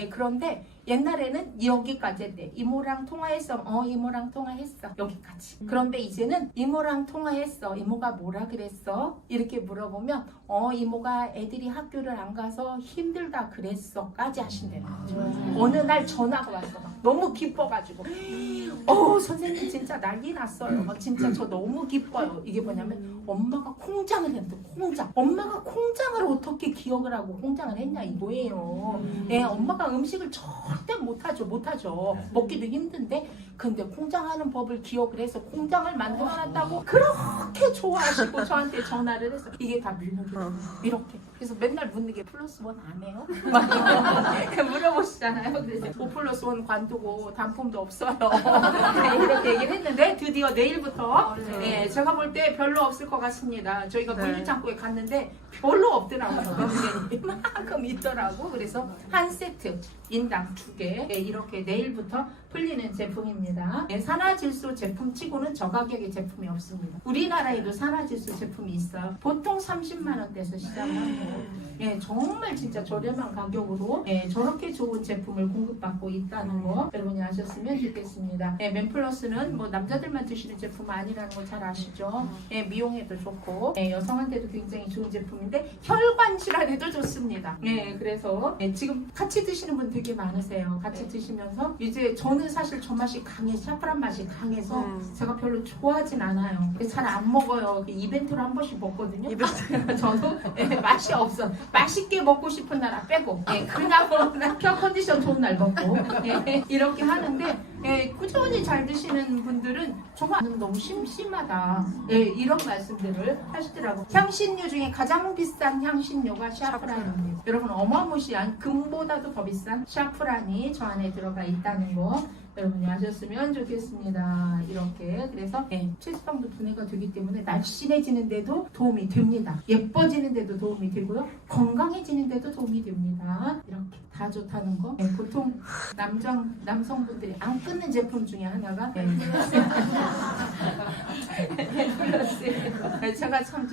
그런데 옛날에는 여기까지 했대. 이모랑 통화했어. 이모랑 통화했어. 여기까지. 그런데 이제는 이모랑 통화했어. 이모가 뭐라 그랬어? 이렇게 물어보면 이모가 애들이 학교를 안 가서 힘들다 그랬어. 까지 하신대요. 어느 날 전화가 왔어. 너무 기뻐가지고 선생님 진짜 난리 났어요. 진짜 저 너무 기뻐요. 이게 뭐냐면 엄마가 콩장을 했대. 콩장. 엄마가 콩장을 어떻게 기억을 하고 콩장을 했냐 이거예요. 엄마가 음식을 절대 못하죠. 먹기도 힘든데 근데 콩장하는 법을 기억을 해서 콩장을 만들어놨다고 그렇게 좋아하시고 저한테 전화를 해서 이게 다 이렇게. 그래서 맨날 묻는 게 플러스 원 안 해요? 물어보시잖아요. 그래서 5+1 관두고 단품도 없어요. 이렇게 얘기를 했는데 드디어 내일부터 제가 볼 때 별로 없을 것 같습니다. 저희가 물류창고에 갔는데 별로 없더라고요. 이만큼 있더라고. 그래서 한 세트 인당 2개 이렇게 내일부터 풀리는 제품입니다. 산화질소 제품 치고는 저가격의 제품이 없습니다. 우리나라에도 산화질소 제품이 있어요. 보통 30만 원대에서 시작하는 거. 정말 진짜 저렴한 가격으로 저렇게 좋은 제품을 공급받고 있다는 거 여러분이 아셨으면 좋겠습니다. 맨플러스는 뭐 남자들만 드시는 제품 아니라는 거 잘 아시죠? 미용에도 좋고 여성한테도 굉장히 좋은 제품인데 혈관 질환에도 좋습니다. 그래서 지금 같이 드시는 분 되게 많으세요. 같이 드시면서 이제 저는 사실 저 맛이 샤프란 맛이 강해서 제가 별로 좋아하진 않아요. 잘 안 먹어요. 이벤트로 한 번씩 먹거든요. 저도 맛이 없어. 맛있게 먹고 싶은 날 빼고 그냥 컨디션 좋은 날 먹고 이렇게 하는데 꾸준히 잘 드시는 분들은 정말 너무 심심하다 이런 말씀들을 하시더라고요. 향신료 중에 가장 비싼 향신료가 샤프란입니다. 여러분 어마무시한 금보다도 더 비싼 샤프란이 저 안에 들어가 있다는 거 여러분이 아셨으면 좋겠습니다. 이렇게 그래서 체지방도 분해가 되기 때문에 날씬해지는데도 도움이 됩니다. 예뻐지는데도 도움이 되고요. 건강해지는데도 도움이 됩니다. 이렇게 다 좋다는 거. 보통 남성분들이 안 끊는 제품 중에 하나가 플러스. 제가 참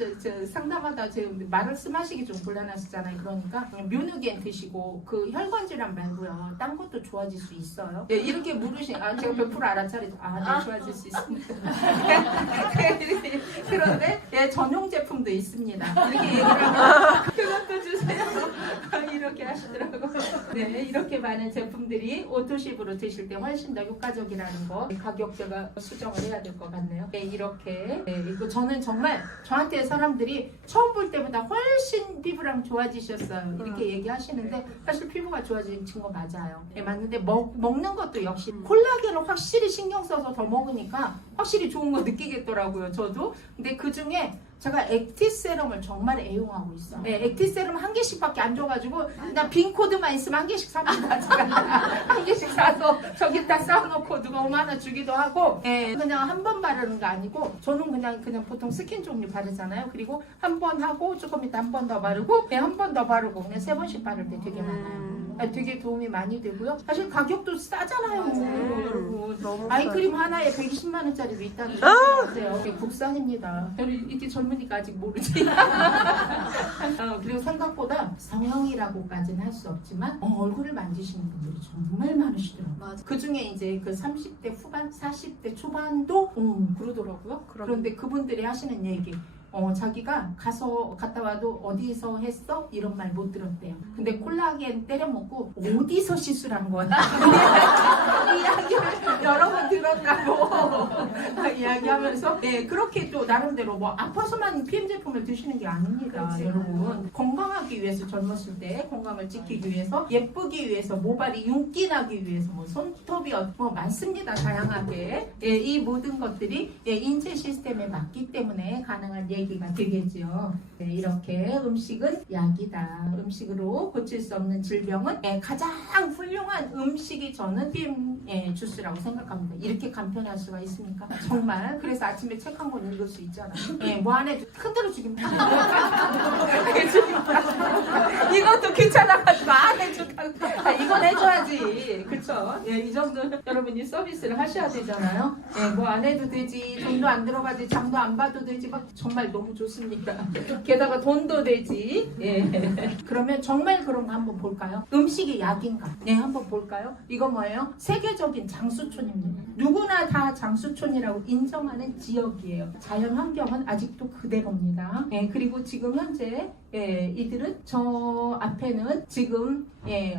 상담하다 말씀하시기 좀 곤란하시잖아요. 그러니까 뮤누겐 드시고 그 혈관 질환 말고요. 딴 것도 좋아질 수 있어요. 이렇게 물으신 제가 100% 알아차리죠. 네, 좋아질 수 있습니다. 그런데 전용 제품도 있습니다. 이렇게 얘기를 하면 그것도 주세요. 이렇게 하시더라고요. 이렇게 많은 제품들이 오토십으로 드실 때 훨씬 더 효과적이라는 거 가격 제가 수정을 해야 될 것 같네요. 이렇게 저는 정말 저한테 사람들이 처음 볼 때보다 훨씬 피부랑 좋아지셨어요. 이렇게 얘기하시는데 사실 피부가 좋아진 거 맞아요. 맞는데 먹는 것도 역시 콜라겐을 확실히 신경 써서 더 먹으니까 확실히 좋은 거 느끼겠더라고요. 저도. 근데 그 중에 제가 액티세럼을 정말 애용하고 있어. 네, 액티세럼 한 개씩밖에 안 줘가지고 그냥 빈 코드만 있으면 한 개씩 삽니다. 제가 한 개씩 사서 저기다 쌓아놓고 누가 5만 원 주기도 하고, 네, 그냥 한 번 바르는 거 아니고 저는 그냥 보통 스킨 종류 바르잖아요. 그리고 한 번 하고 조금 이따 한 번 더 바르고, 네, 한 번 더 바르고 그냥 3번씩 바를 때 되게 많아요. 되게 도움이 많이 되고요. 사실 가격도 싸잖아요, 여러분. 아이크림 하나에 120만 원짜리도 있다는 거 아세요? 국산입니다. 이렇게 젊으니까 아직 모르지. 그리고 생각보다 성형이라고까지는 할 수 없지만 얼굴을 만지시는 분들이 정말 많으시더라고요. 그 중에 이제 그 30대 후반, 40대 초반도 그러더라고요. 그런데 그분들이 하시는 얘기. 자기가 갔다 와도 어디서 했어? 이런 말 못 들었대요. 근데 콜라겐 때려 먹고 어디서 시술한 거야? 이야기를 여러 번 들었다고 이야기하면서, 네, 그렇게 또 나름대로 뭐 아파서만 PM 제품을 드시는 게 아닙니다. 그치. 여러분 건강하기 위해서, 젊었을 때 건강을 지키기 위해서, 예쁘기 위해서, 모발이 윤기 나기 위해서, 뭐 손톱이 뭐 많습니다. 다양하게. 예, 이 모든 것들이 인체 시스템에 맞기 때문에 가능한 얘기가 되겠죠. 네, 이렇게 음식은 약이다. 음식으로 고칠 수 없는 질병은 가장 훌륭한 음식이 저는 PM 주스라고 생각합니다. 이렇게 간편할 수가 있습니까? 정말. 그래서 아침에 책 한 권 읽을 수 있잖아요. 뭐 안 해도 흔들어 주기만 이것도 귀찮아가지고 안 해준다고. 이건 해줘야지. 그쵸? 이 정도 여러분이 서비스를 하셔야 되잖아요. 뭐 안 해도 되지. 돈도 안 들어가지. 장도 안 봐도 되지. 막 정말 너무 좋습니다. 게다가 돈도 되지. 그러면 정말 그런 거 한번 볼까요? 음식이 약인가? 네, 한번 볼까요? 이거 뭐예요? 세계적인 장수촌입니다. 누구나 다 장수촌이라고 인정하는 지역이에요. 자연 환경은 아직도 그대로입니다. 그리고 지금 현재 이들은 저 앞에는 지금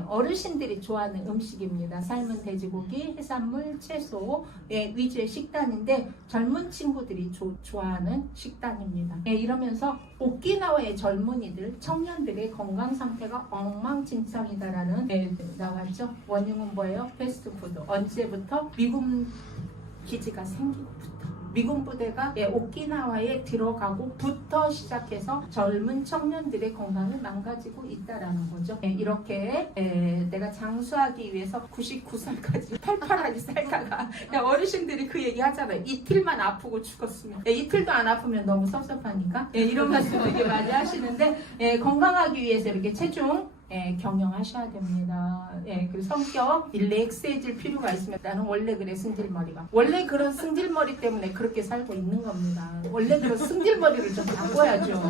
어르신들이 좋아하는 음식입니다. 삶은 돼지고기, 해산물, 채소 위주의 식단인데 젊은 친구들이 좋아하는 식단입니다. 이러면서 오키나와의 젊은이들, 청년들의 건강 상태가 엉망진창이다라는 나왔죠. 원흉은 뭐예요? 패스트푸드. 언제부터? 미군 기지가 생기고부터. 미군 부대가 오키나와에 들어가고부터 시작해서 젊은 청년들의 건강을 망가지고 있다라는 거죠. 이렇게 내가 장수하기 위해서 99살까지 팔팔하게 살다가 어르신들이 그 얘기 하잖아요. 이틀만 아프고 죽었으면. 이틀도 안 아프면 너무 섭섭하니까. 이런 말씀 되게 많이 하시는데 건강하기 위해서 이렇게 체중 경영하셔야 됩니다. 그리고 성격 릴렉스해질 필요가 있으면 나는 원래 그래 승질머리가 원래 그런 승질머리 때문에 그렇게 살고 있는 겁니다. 원래 그런 승질머리를 좀 바꿔야죠.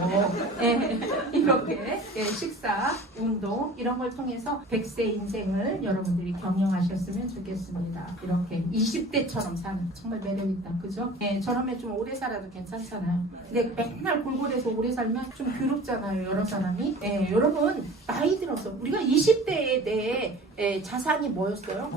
이렇게 식사, 운동 이런 걸 통해서 100세 인생을 여러분들이 경영하셨으면 좋겠습니다. 이렇게 20대처럼 사는 정말 매력있다. 그죠? 저러면 좀 오래 살아도 괜찮잖아요. 근데 맨날 골골해서 오래 살면 좀 괴롭잖아요. 여러 사람이. 여러분 나이 들어서 우리가 20대에 내 자산이 뭐였어요?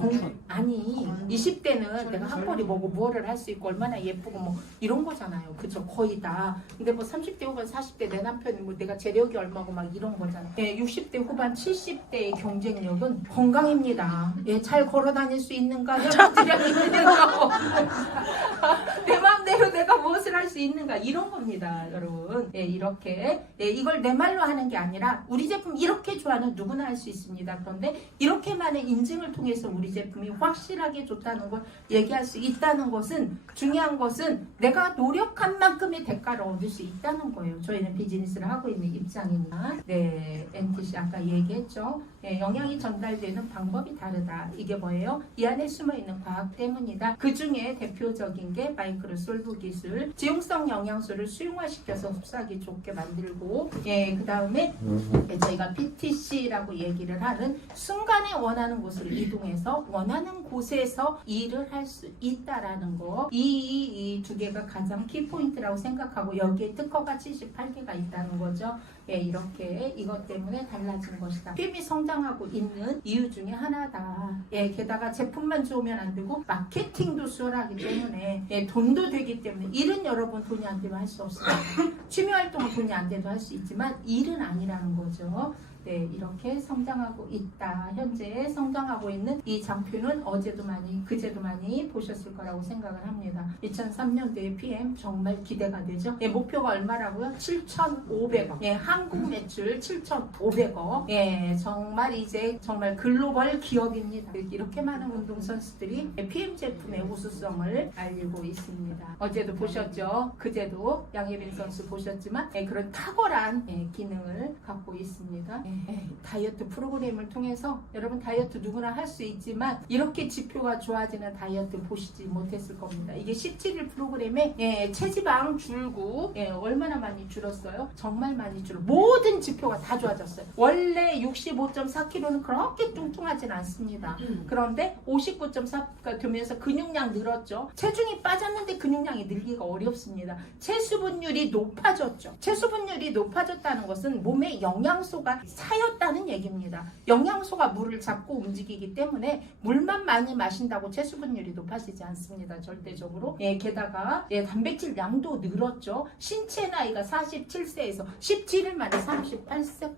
아니 20대는 내가 학벌이 뭐고 뭐를 할 수 있고 얼마나 예쁘고 뭐 이런 거잖아요. 그죠? 거의 다. 근데 뭐 30대 후반 40대 내 남편이 뭐 내가 재력이 얼마고 막 이런 거잖아요. 60대 후반 70대의 경쟁력은 건강입니다. 잘 걸어 다닐 수 있는가? 혈압질량이 있는가? 내 마음대로 내가 무엇을 할 수 있는가? 이런 겁니다. 여러분. 이렇게 이걸 내 말로 하는 게 아니라 우리 제품 이렇게 좋아하는 누구나 할 수 있습니다. 그런데 이렇게만의 인증을 통해서 우리 제품이 확실하게 좋다는 걸 얘기할 수 있다는 것은 중요한 것은 내가 노력한 만큼의 대가를 얻을 수 있다는 거예요. 저희는 비즈니스를 하고 있는 입장이니까. NTC 아까 얘기했죠. 영양이 전달되는 방법이 다르다. 이게 뭐예요? 이 안에 숨어있는 과학 때문이다. 그 중에 대표적인 게 마이크로솔브 기술. 지용성 영양소를 수용화시켜서 흡수하기 좋게 만들고 그 다음에 저희가 PTC라고 얘기를 하는 순간에 원하는 곳으로 이동해서 원하는 곳에서 일을 할 수 있다라는 거. 이 두 개가 가장 키포인트라고 생각하고 여기에 특허가 78개가 있다는 거죠. 이렇게 이것 때문에 달라진 것이다. PM이 성장하고 있는 이유 중에 하나다. 게다가 제품만 좋으면 안 되고 마케팅도 수월하기 때문에 돈도 되기 때문에 일은 여러분 돈이 안 되면 할 수 없습니다. 취미 활동은 돈이 안 돼도 할 수 있지만 일은 아니라는 거죠. 네, 이렇게 성장하고 있다. 현재 성장하고 있는 이 장표는 어제도 많이, 그제도 많이 보셨을 거라고 생각을 합니다. 2003년도에 PM 정말 기대가 되죠. 예, 목표가 얼마라고요? 7,500억. 예, 한국 매출 7,500억. 예, 정말 이제 정말 글로벌 기업입니다. 이렇게 많은 운동선수들이 PM 제품의 우수성을 알리고 있습니다. 어제도 보셨죠? 그제도 양예빈 선수 보셨지만 예, 그런 탁월한 예, 기능을 갖고 있습니다. 예, 다이어트 프로그램을 통해서 여러분 다이어트 누구나 할 수 있지만 이렇게 지표가 좋아지는 다이어트 보시지 못했을 겁니다. 이게 17일 프로그램에 예, 체지방 줄고 예, 얼마나 많이 줄었어요? 정말 많이 줄어. 모든 지표가 다 좋아졌어요. 원래 65.4kg는 그렇게 뚱뚱하진 않습니다. 그런데 59.4가 되면서 근육량 늘었죠. 체중이 빠졌는데 근육량이 늘기가 어렵습니다. 체수분율이 높아졌죠. 체수분율이 높아졌다는 것은 몸에 영양소가 차였다는 얘기입니다. 영양소가 물을 잡고 움직이기 때문에 물만 많이 마신다고 체수분율이 높아지지 않습니다. 절대적으로. 예, 게다가 예, 단백질 양도 늘었죠. 신체 나이가 47세에서 17일 만에 38세.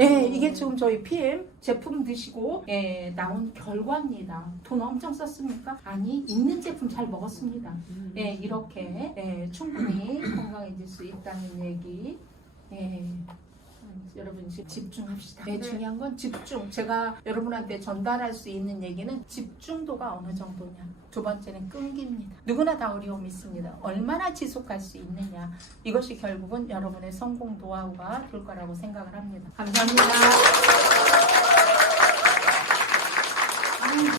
예, 이게 지금 저희 PM 제품 드시고 예, 나온 결과입니다. 돈 엄청 썼습니까? 아니, 있는 제품 잘 먹었습니다. 예, 이렇게 예, 충분히 건강해질 수 있다는 얘기. 예. 여러분 집중합시다. 네, 중요한 건 집중. 제가 여러분한테 전달할 수 있는 얘기는 집중도가 어느 정도냐. 두 번째는 끈기입니다. 누구나 다 어려움이 있습니다. 얼마나 지속할 수 있느냐. 이것이 결국은 여러분의 성공 노하우가 될 거라고 생각을 합니다. 감사합니다.